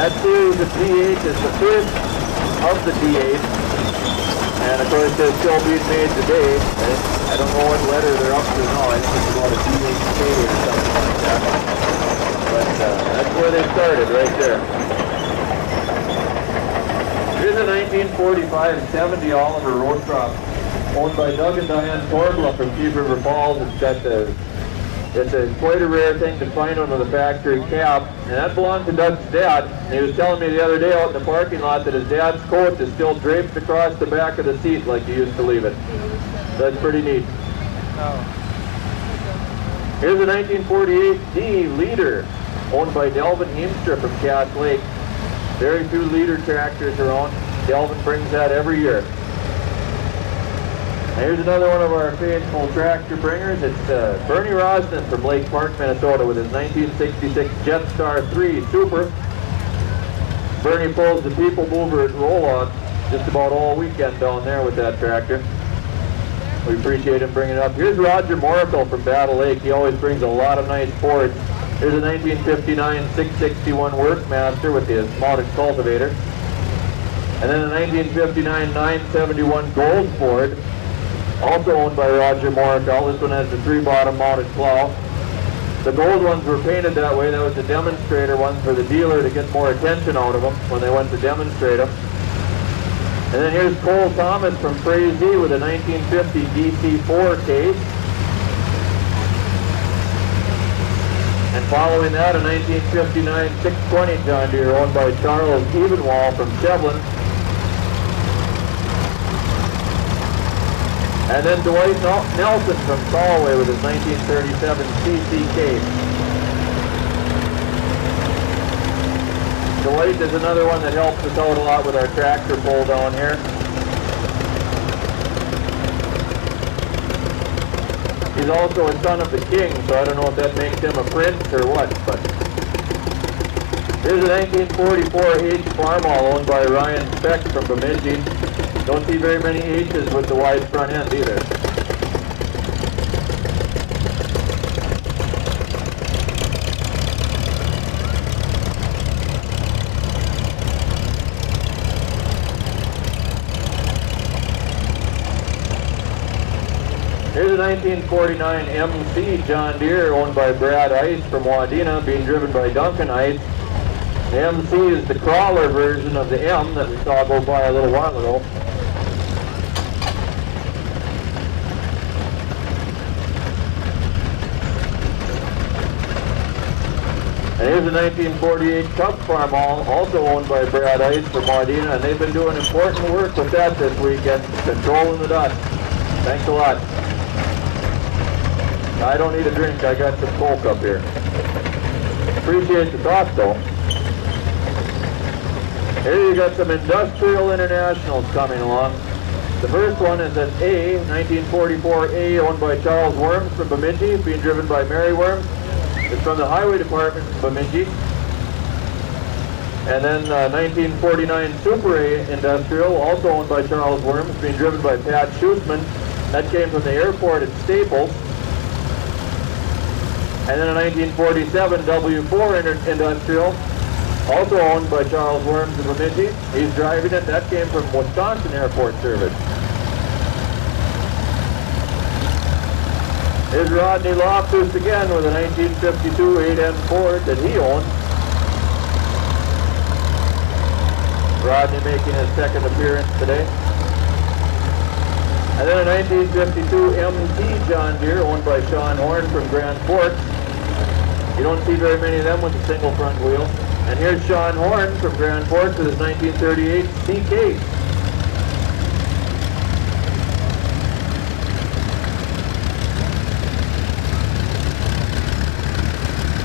That series of D8 is the first of the D8, and of course they're still being made today. I don't know what letter they're up to now. I think it's about a D8K or something like that. But that's where they started, right there. Here's a 1945-70 Oliver road crop, owned by Doug and Diane Torbla from Chief River Falls. It's quite a rare thing to find one with a factory cab, and that belonged to Doug's dad. And he was telling me the other day out in the parking lot that his dad's coat is still draped across the back of the seat like he used to leave it. That's pretty neat. Here's a 1948 D Leader, owned by Delvin Heemstra from Cass Lake. Very few Leader tractors around. Delvin brings that every year. Here's another one of our faithful tractor bringers. It's Bernie Rosden from Lake Park, Minnesota, with his 1966 Jetstar 3 Super. Bernie pulls the people mover at roll-on just about all weekend down there with that tractor. We appreciate him bringing it up. Here's Roger Moracle from Battle Lake. He always brings a lot of nice Fords. Here's a 1959 661 Workmaster with his mounted cultivator. And then a 1959 971 Gold Ford, also owned by Roger Moracle. This one has the 3-bottom mounted plow. The gold ones were painted that way. That was the demonstrator ones for the dealer to get more attention out of them when they went to demonstrate them. And then here's Cole Thomas from Frazee with a 1950 DC4 case. And following that, a 1959 620 John Deere owned by Charles Evenwall from Shevlin. And then Dwight Nelson from Solway with his 1937 CCK. Dwight is another one that helps us out a lot with our tractor pull down here. He's also a son of the king, so I don't know if that makes him a prince or what, but here's a 1944 H Farmall owned by Ryan Speck from Bemidji. Don't see very many H's with the wide front end either. Here's a 1949 MC John Deere owned by Brad Ice from Wadena, being driven by Duncan Ice. The MC is the crawler version of the M that we saw go by a little while ago. And here's a 1948 Cub Farmall, also owned by Brad Ice from Wadena, and they've been doing important work with that this weekend, controlling the dust. Thanks a lot. I don't need a drink, I got some Coke up here. Appreciate the thought though. Here you got some Industrial Internationals coming along. The first one is an A, 1944 A, owned by Charles Worms from Bemidji, being driven by Mary Worms. It's from the Highway Department in Bemidji. And then 1949 Super A Industrial, also owned by Charles Worms, being driven by Pat Schutman. That came from the airport at Staples. And then a 1947 W4 Industrial, also owned by Charles Worms in Bemidji. He's driving it. That came from Wisconsin Airport Service. Here's Rodney Loftus again with a 1952 8N Ford that he owned. Rodney making his second appearance today. And then a 1952 MT John Deere owned by Sean Horn from Grand Forks. You don't see very many of them with a single front wheel. And here's Sean Horn from Grand Forks with his 1938 CK.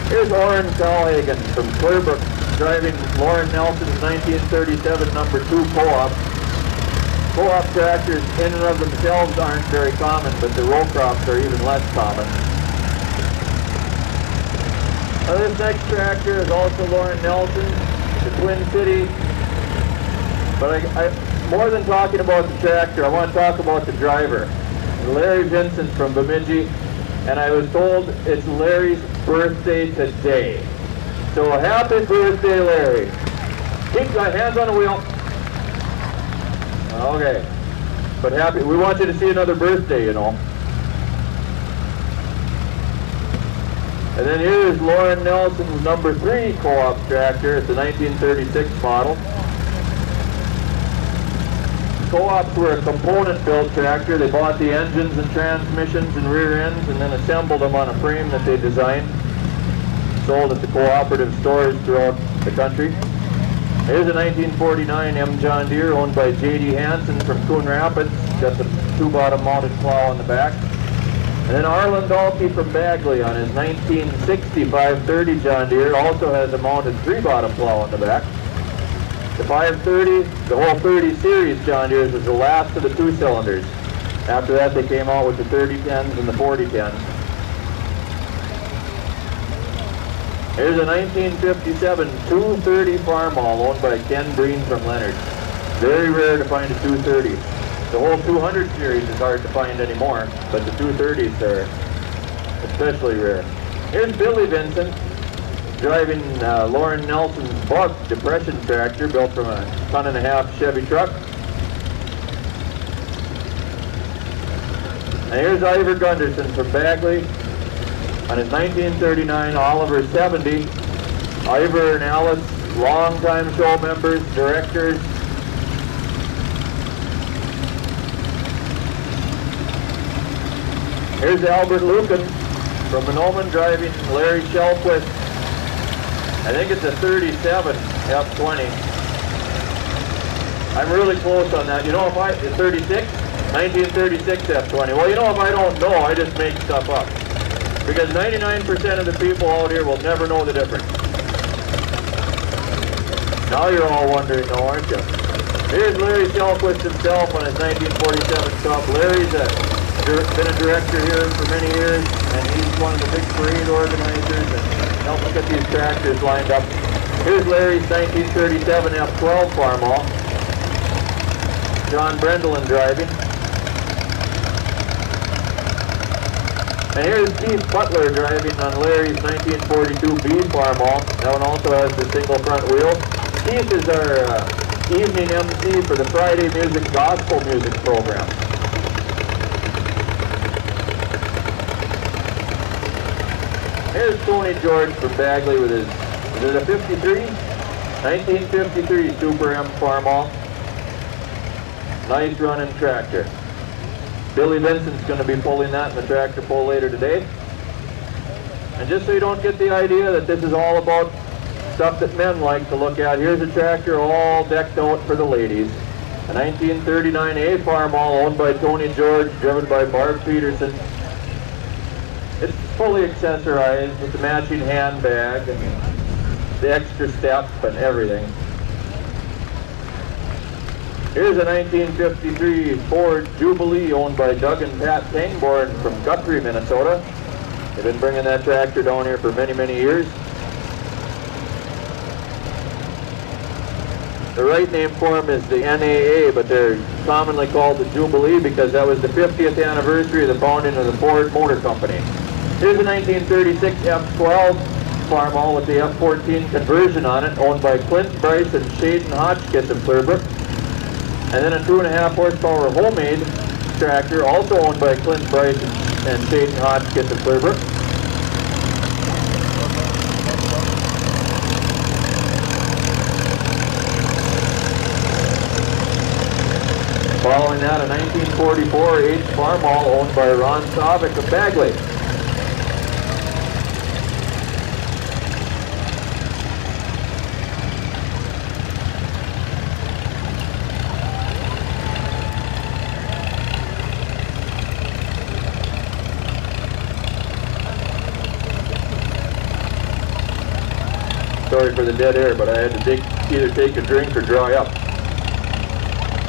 Here's Oren Calhagen from Clearbrook driving Lauren Nelson's 1937 number 2 co-op. Co-op tractors in and of themselves aren't very common, but the row crops are even less common. Now this next tractor is also Lauren Nelson, the Twin City. But I more than talking about the tractor, I want to talk about the driver. Larry Vinson from Bemidji, and I was told it's Larry's birthday today. So happy birthday, Larry. Keep your hands on the wheel. Okay. But happy, we want you to see another birthday, you know. And then here's Lauren Nelson's number 3 co-op tractor. It's a 1936 model. Co-ops were a component-built tractor. They bought the engines and transmissions and rear ends and then assembled them on a frame that they designed. Sold at the cooperative stores throughout the country. Here's a 1949 M John Deere owned by J.D. Hansen from Coon Rapids. Got the 2-bottom mounted plow on the back. And then Arlen Dalkey from Bagley on his 1960 530 John Deere also has a mounted 3-bottom plow on the back. The 530, the whole 30 series John Deere's was the last of the 2-cylinders. After that they came out with the 3010s and the 4010s. Here's a 1957 230 Farmall owned by Ken Breen from Leonard. Very rare to find a 230. The whole 200 series is hard to find anymore, but the 230s are especially rare. Here's Billy Vinson driving Lauren Nelson's Buck depression tractor built from a 1.5-ton Chevy truck. And here's Ivor Gunderson from Bagley on his 1939 Oliver 70. Ivor and Alice, longtime show members, directors. Here's Albert Lucan from Manoman driving Larry Shelfless. I think it's a 37 F20. I'm really close on that. You know, if it's 36? 1936 F20. Well, you know, if I don't know, I just make stuff up. Because 99% of the people out here will never know the difference. Now you're all wondering, though, aren't you? Here's Larry Shelfless himself on his 1947 Cup. Larry's been a director here for many years, and he's one of the big parade organizers and helped us get these tractors lined up. Here's Larry's 1937 F12 Farmall. John Brendelin driving. And here's Keith Butler driving on Larry's 1942 B Farmall. That one also has the single front wheel. Keith is our evening MC for the Friday Music Gospel Music program. Here's Tony George from Bagley with his, is it a 53? 1953 Super M Farmall. Nice running tractor. Billy Vinson's going to be pulling that in the tractor pull later today. And just so you don't get the idea that this is all about stuff that men like to look at, here's a tractor all decked out for the ladies. A 1939 A Farmall owned by Tony George, driven by Barb Peterson. It's fully accessorized with the matching handbag and the extra step and everything. Here's a 1953 Ford Jubilee owned by Doug and Pat Tangborn from Guthrie, Minnesota. They've been bringing that tractor down here for many, many years. The right name for them is the NAA, but they're commonly called the Jubilee because that was the 50th anniversary of the founding of the Ford Motor Company. Here's a 1936 F12 Farmall with the F14 conversion on it, owned by Clint Bryce and Shaden Hotchkiss of Clearbrook. And then a 2.5 horsepower homemade tractor, also owned by Clint Bryce and and Shaden Hodgkin to Clearbrook. Following that, a 1944 H Farmall owned by Ron Savick of Bagley. Sorry for the dead air, but I had to either take a drink or dry up.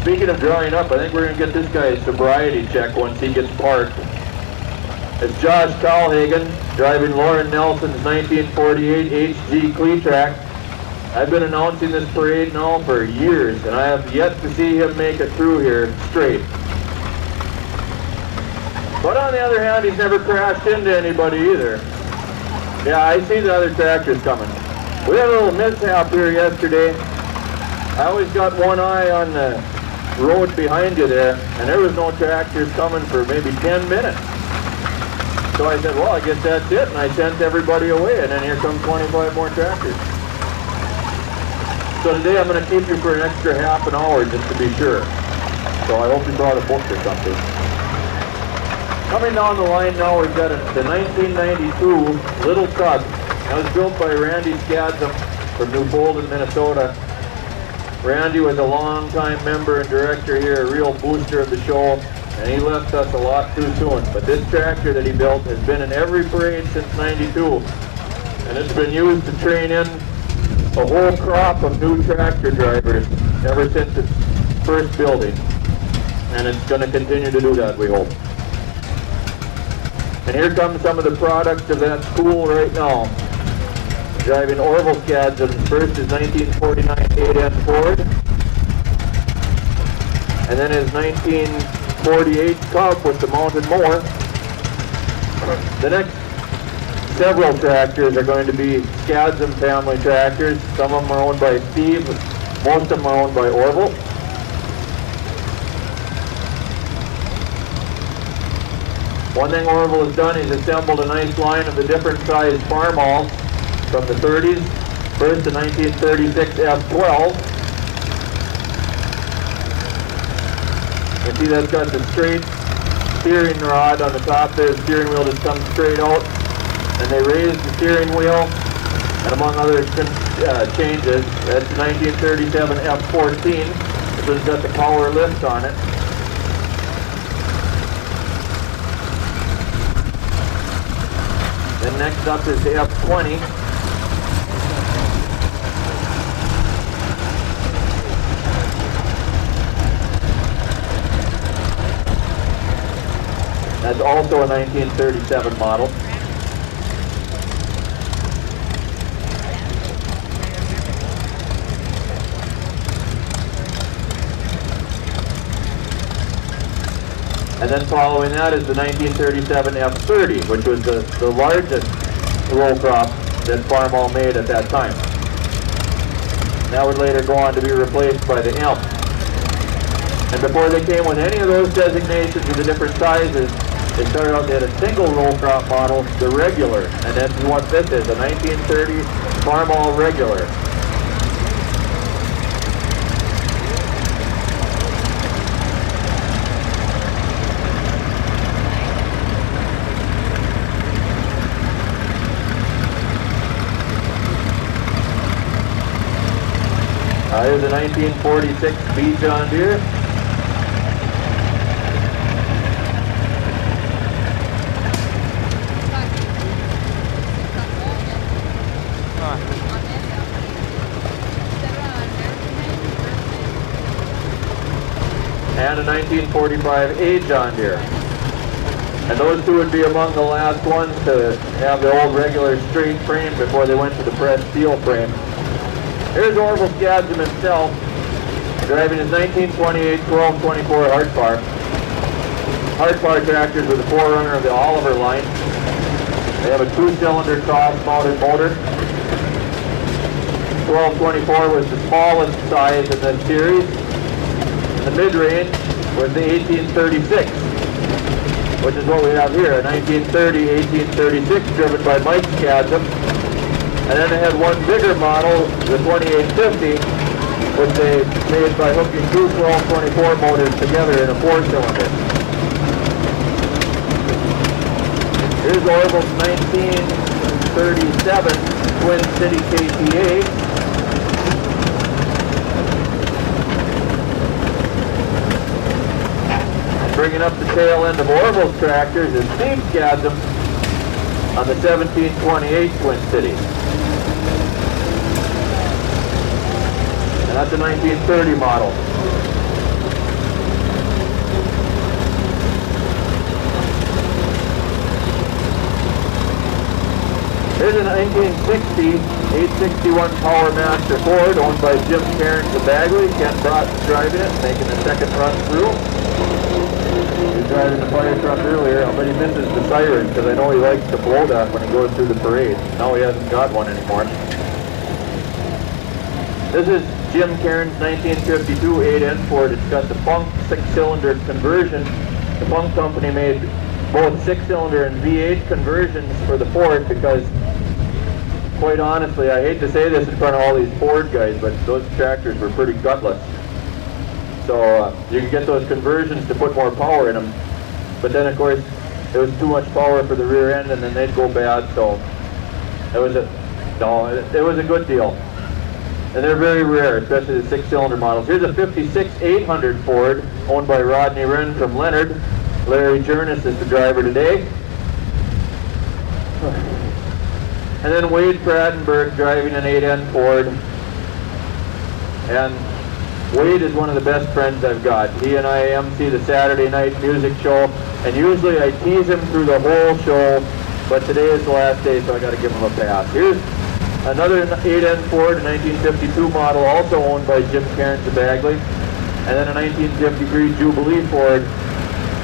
Speaking of drying up, I think we're going to get this guy's sobriety check once he gets parked. It's Josh Calhagen driving Lauren Nelson's 1948 HG Cleatrack. I've been announcing this parade now for years, and I have yet to see him make it through here straight. But on the other hand, he's never crashed into anybody either. Yeah, I see the other tractors coming. We had a little mishap here yesterday. I always got one eye on the road behind you there, and there was no tractors coming for maybe 10 minutes. So I said, well, I guess that's it, and I sent everybody away, and then here come 25 more tractors. So today I'm going to keep you for an extra half an hour just to be sure. So I hope you brought a book or something. Coming down the line now, we've got the 1992 Little Truck. That was built by Randy Skadzam from New Bolden, Minnesota. Randy was a long-time member and director here, a real booster of the show, and he left us a lot too soon. But this tractor that he built has been in every parade since '92, and it's been used to train in a whole crop of new tractor drivers ever since its first building. And it's going to continue to do that, we hope. And here comes some of the products of that school right now. Driving Orville Skadzam's first is 1949 8N Ford, and then his 1948 Cub with the mounted mower. The next several tractors are going to be Skadzam family tractors. Some of them are owned by Steve, most of them are owned by Orville. One thing Orville has done is assembled a nice line of the different size Farmalls from the 30s, first the 1936 F12. You can see that's got the straight steering rod on the top there. The steering wheel just comes straight out, and they raised the steering wheel, and among other changes, that's the 1937 F14. This one's got the power lift on it. Then next up is the F20. That's also a 1937 model. And then following that is the 1937 F30, which was the largest roll crop that Farmall made at that time. That would later go on to be replaced by the M. And before they came with any of those designations of the different sizes, they started out, they had a single roll crop model, the regular, and that's what this is, a 1930 Farmall regular. Here's a 1946 B John Deere. And a 1945 A John Deere. And those two would be among the last ones to have the old regular straight frame before they went to the pressed steel frame. Here's Orville Skadzam himself, driving his 1928 1224 hard car. Hard car tractors were the forerunner of the Oliver line. They have a 2-cylinder cross-mounted motor. 1224 was the smallest size in this series. The mid-range was the 1836. which is what we have here, a 1930, 1836 driven by Mike Scadam. And then they had one bigger model, the 2850, which they made by hooking two 1224 motors together in a 4-cylinder. Here's Orville's 1937 Twin City KTA. Bringing up the tail end of Orville's tractors is Steve Scadam on the 1728 Twin City. And that's a 1930 model. Here's a 1960 861 Power Master Ford owned by Jim Cairns of Bagley. Ken Broughton's driving it, making the second run through. He was driving the fire truck earlier. I bet he misses the siren because I know he likes to blow that when he goes through the parade. Now he hasn't got one anymore. This is Jim Cairns' 1952 8N Ford. It's got the Funk 6-cylinder conversion. The Funk company made both 6-cylinder and V8 conversions for the Ford because, quite honestly, I hate to say this in front of all these Ford guys, but those tractors were pretty gutless. So you can get those conversions to put more power in them, but then of course it was too much power for the rear end, and then they'd go bad. So it was a good deal, and they're very rare, especially the 6-cylinder models. Here's a 56 800 Ford owned by Rodney Wren from Leonard. Larry Jernis is the driver today, and then Wade Pradenberg driving an 8N Ford. And Wade is one of the best friends I've got. He and I MC the Saturday night music show, and usually I tease him through the whole show, but today is the last day, so I got to give him a pass. Here's another 8N Ford, a 1952 model, also owned by Jim Cairns of Bagley, and then a 1953 Jubilee Ford,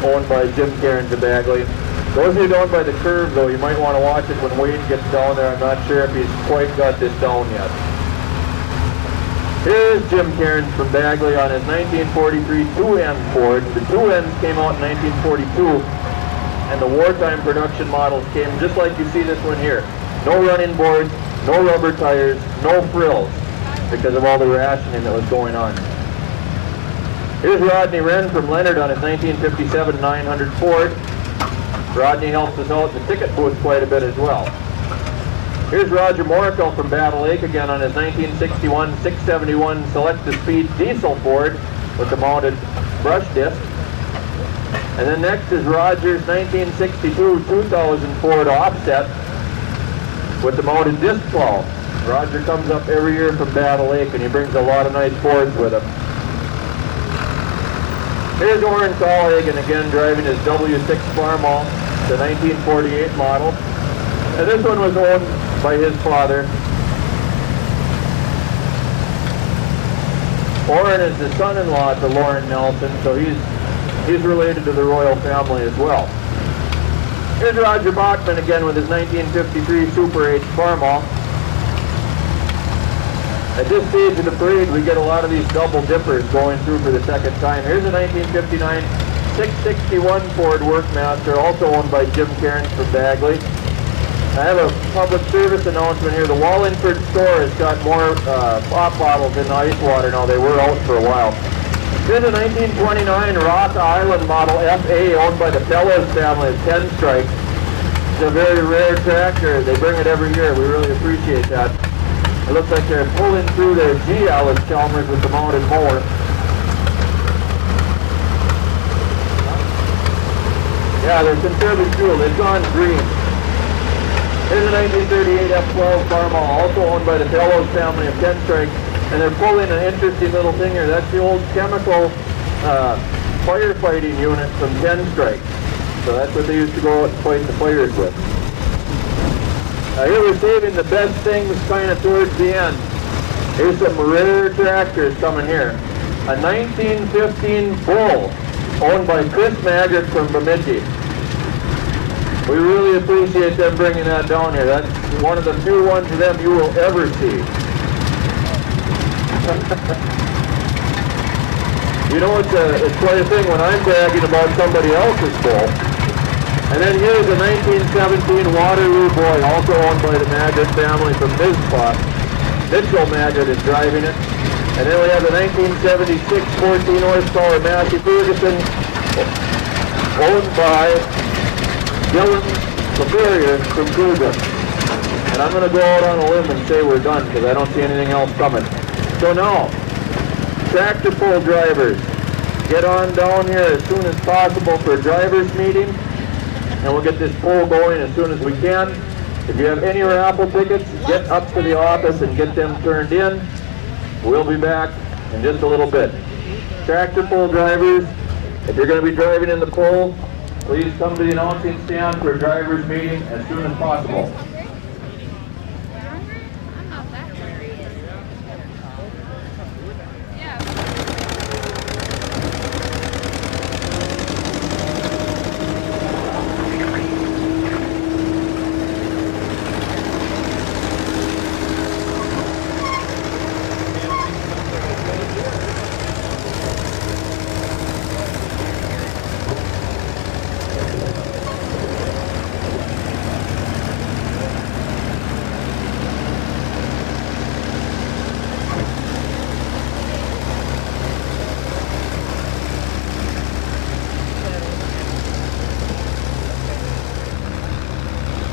owned by Jim Cairns of Bagley. Those of you down by the curve, though, you might want to watch it when Wade gets down there. I'm not sure if he's quite got this down yet. Here's Jim Cairns from Bagley on his 1943 2N Ford. The 2Ns came out in 1942, and the wartime production models came just like you see this one here. No running boards, no rubber tires, no frills, because of all the rationing that was going on. Here's Rodney Wren from Leonard on his 1957 900 Ford. Rodney helps us out in the ticket booth quite a bit as well. Here's Roger Morkel from Battle Lake again on his 1961 671 Select-to-Speed diesel Ford with the mounted brush disc. And then next is Roger's 1962 2000 Ford Offset with the mounted disc plow. Roger comes up every year from Battle Lake, and he brings a lot of nice Fords with him. Here's Orrin Colhagen again driving his W6 Farmall, the 1948 model. And this one was owned by his father. Orrin is the son-in-law to Lauren Nelson, so he's related to the royal family as well. Here's Roger Bachman again with his 1953 Super H Farmall. At this stage of the parade, we get a lot of these double dippers going through for the second time. Here's a 1959 661 Ford Workmaster, also owned by Jim Cairns from Bagley. I have a public service announcement here. The Wallingford store has got more pop bottles in the ice water now. They were out for a while. Here's a 1929 Rock Island model FA owned by the Fellows family of 10 Strike. It's a very rare tractor. They bring it every year. We really appreciate that. It looks like they're pulling through their G Alice Chalmers with the mounted mower. Yeah, they're conservative fuel. They've gone green. Here's a 1938 F12 Farmall, also owned by the Fellows family of 10 Strike, and they're pulling an interesting little thing here. That's the old chemical firefighting unit from 10 Strike. So that's what they used to go out and fight the fires with. Here we're saving the best things kind of towards the end. Here's some rare tractors coming here. A 1915 Bull, owned by Chris Maggart from Bemidji. We really appreciate them bringing that down here. That's one of the few ones of them you will ever see. You know, it's quite a thing when I'm bragging about somebody else's bull. And then here's a 1917 Waterloo boy, also owned by the Maggot family from Mizpah. Mitchell Maggot is driving it. And then we have the 1976 14 horsepower Massey Ferguson, owned by Dylan LaFerrier from Kruger. And I'm going to go out on a limb and say we're done because I don't see anything else coming. So now, tractor pull drivers, get on down here as soon as possible for a driver's meeting, and we'll get this poll going as soon as we can. If you have any raffle tickets, get up to the office and get them turned in. We'll be back in just a little bit. Tractor pull drivers, if you're going to be driving in the poll, please come to the announcing stand for a driver's meeting as soon as possible.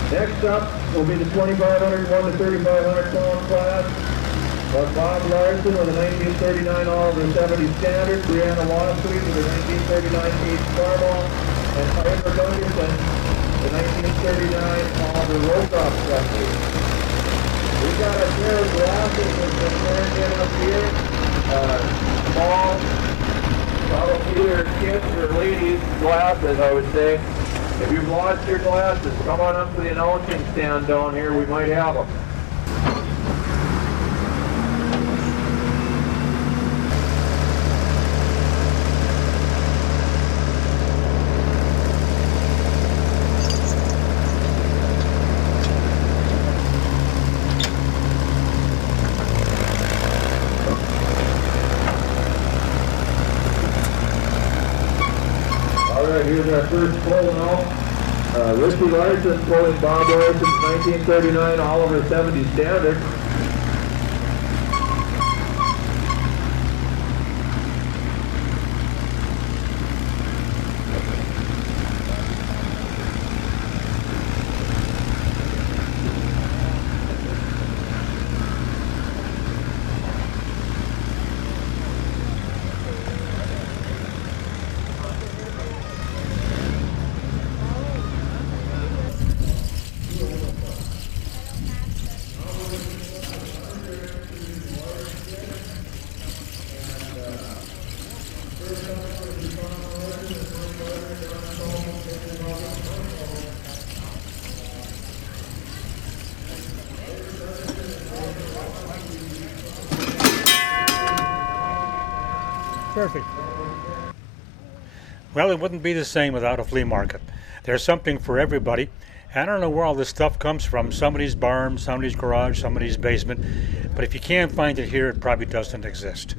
Next up will be the 2,500 1 to 3,500 pound class. Bob Larson with a 1939 Oliver 70 Standard, Brianna Lawsweet with a 1939 East Farmall, and Piper Gunderson, the 1939 Oliver Rokoff Specialty. We've got a pair of glasses that's been turned in up here. Small, probably either kids or ladies glasses, I would say. If you've lost your glasses, come on up to the announcing stand down here. We might have them. All right, here's our first poll now. Richie Larson pulling Bob Larson's 1939 Oliver 70 Standard. Perfect. Well, it wouldn't be the same without a flea market. There's something for everybody. I don't know where all this stuff comes from. Somebody's barn, somebody's garage, somebody's basement. But if you can't find it here, it probably doesn't exist.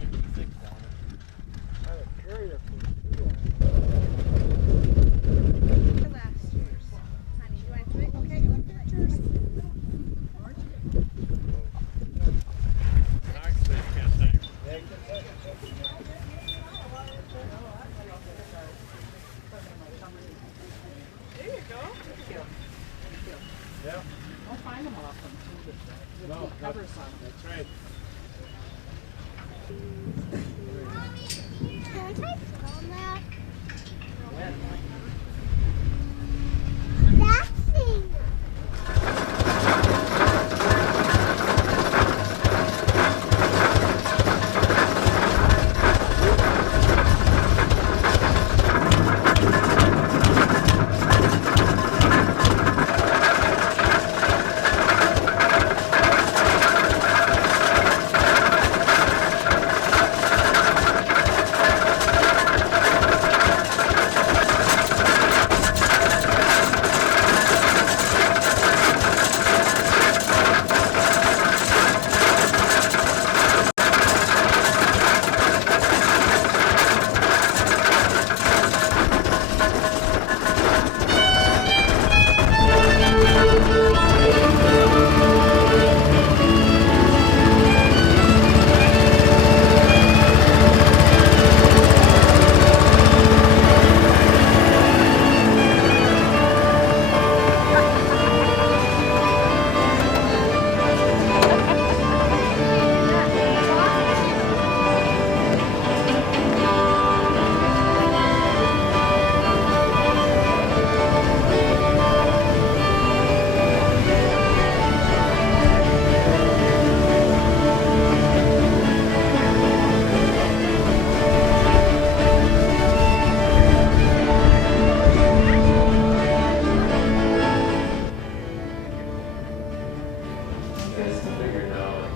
interesting. Figured out.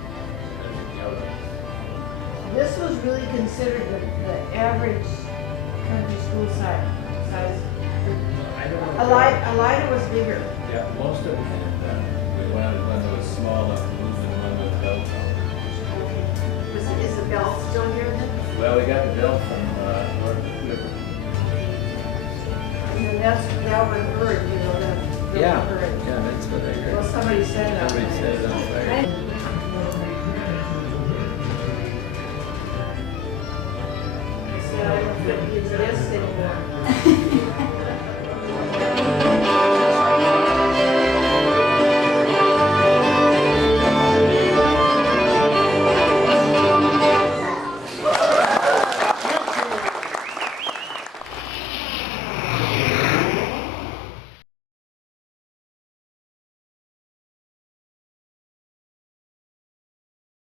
This was really considered the average country school size. Elida was bigger. Yeah, most of them we wanted one that was small enough to move and one with a belt on. Is the belt still here then? Well, we got the belt from North River. And then that one heard, you know, that. Yeah, that's what I heard. Well, somebody said that. Somebody said it on fire.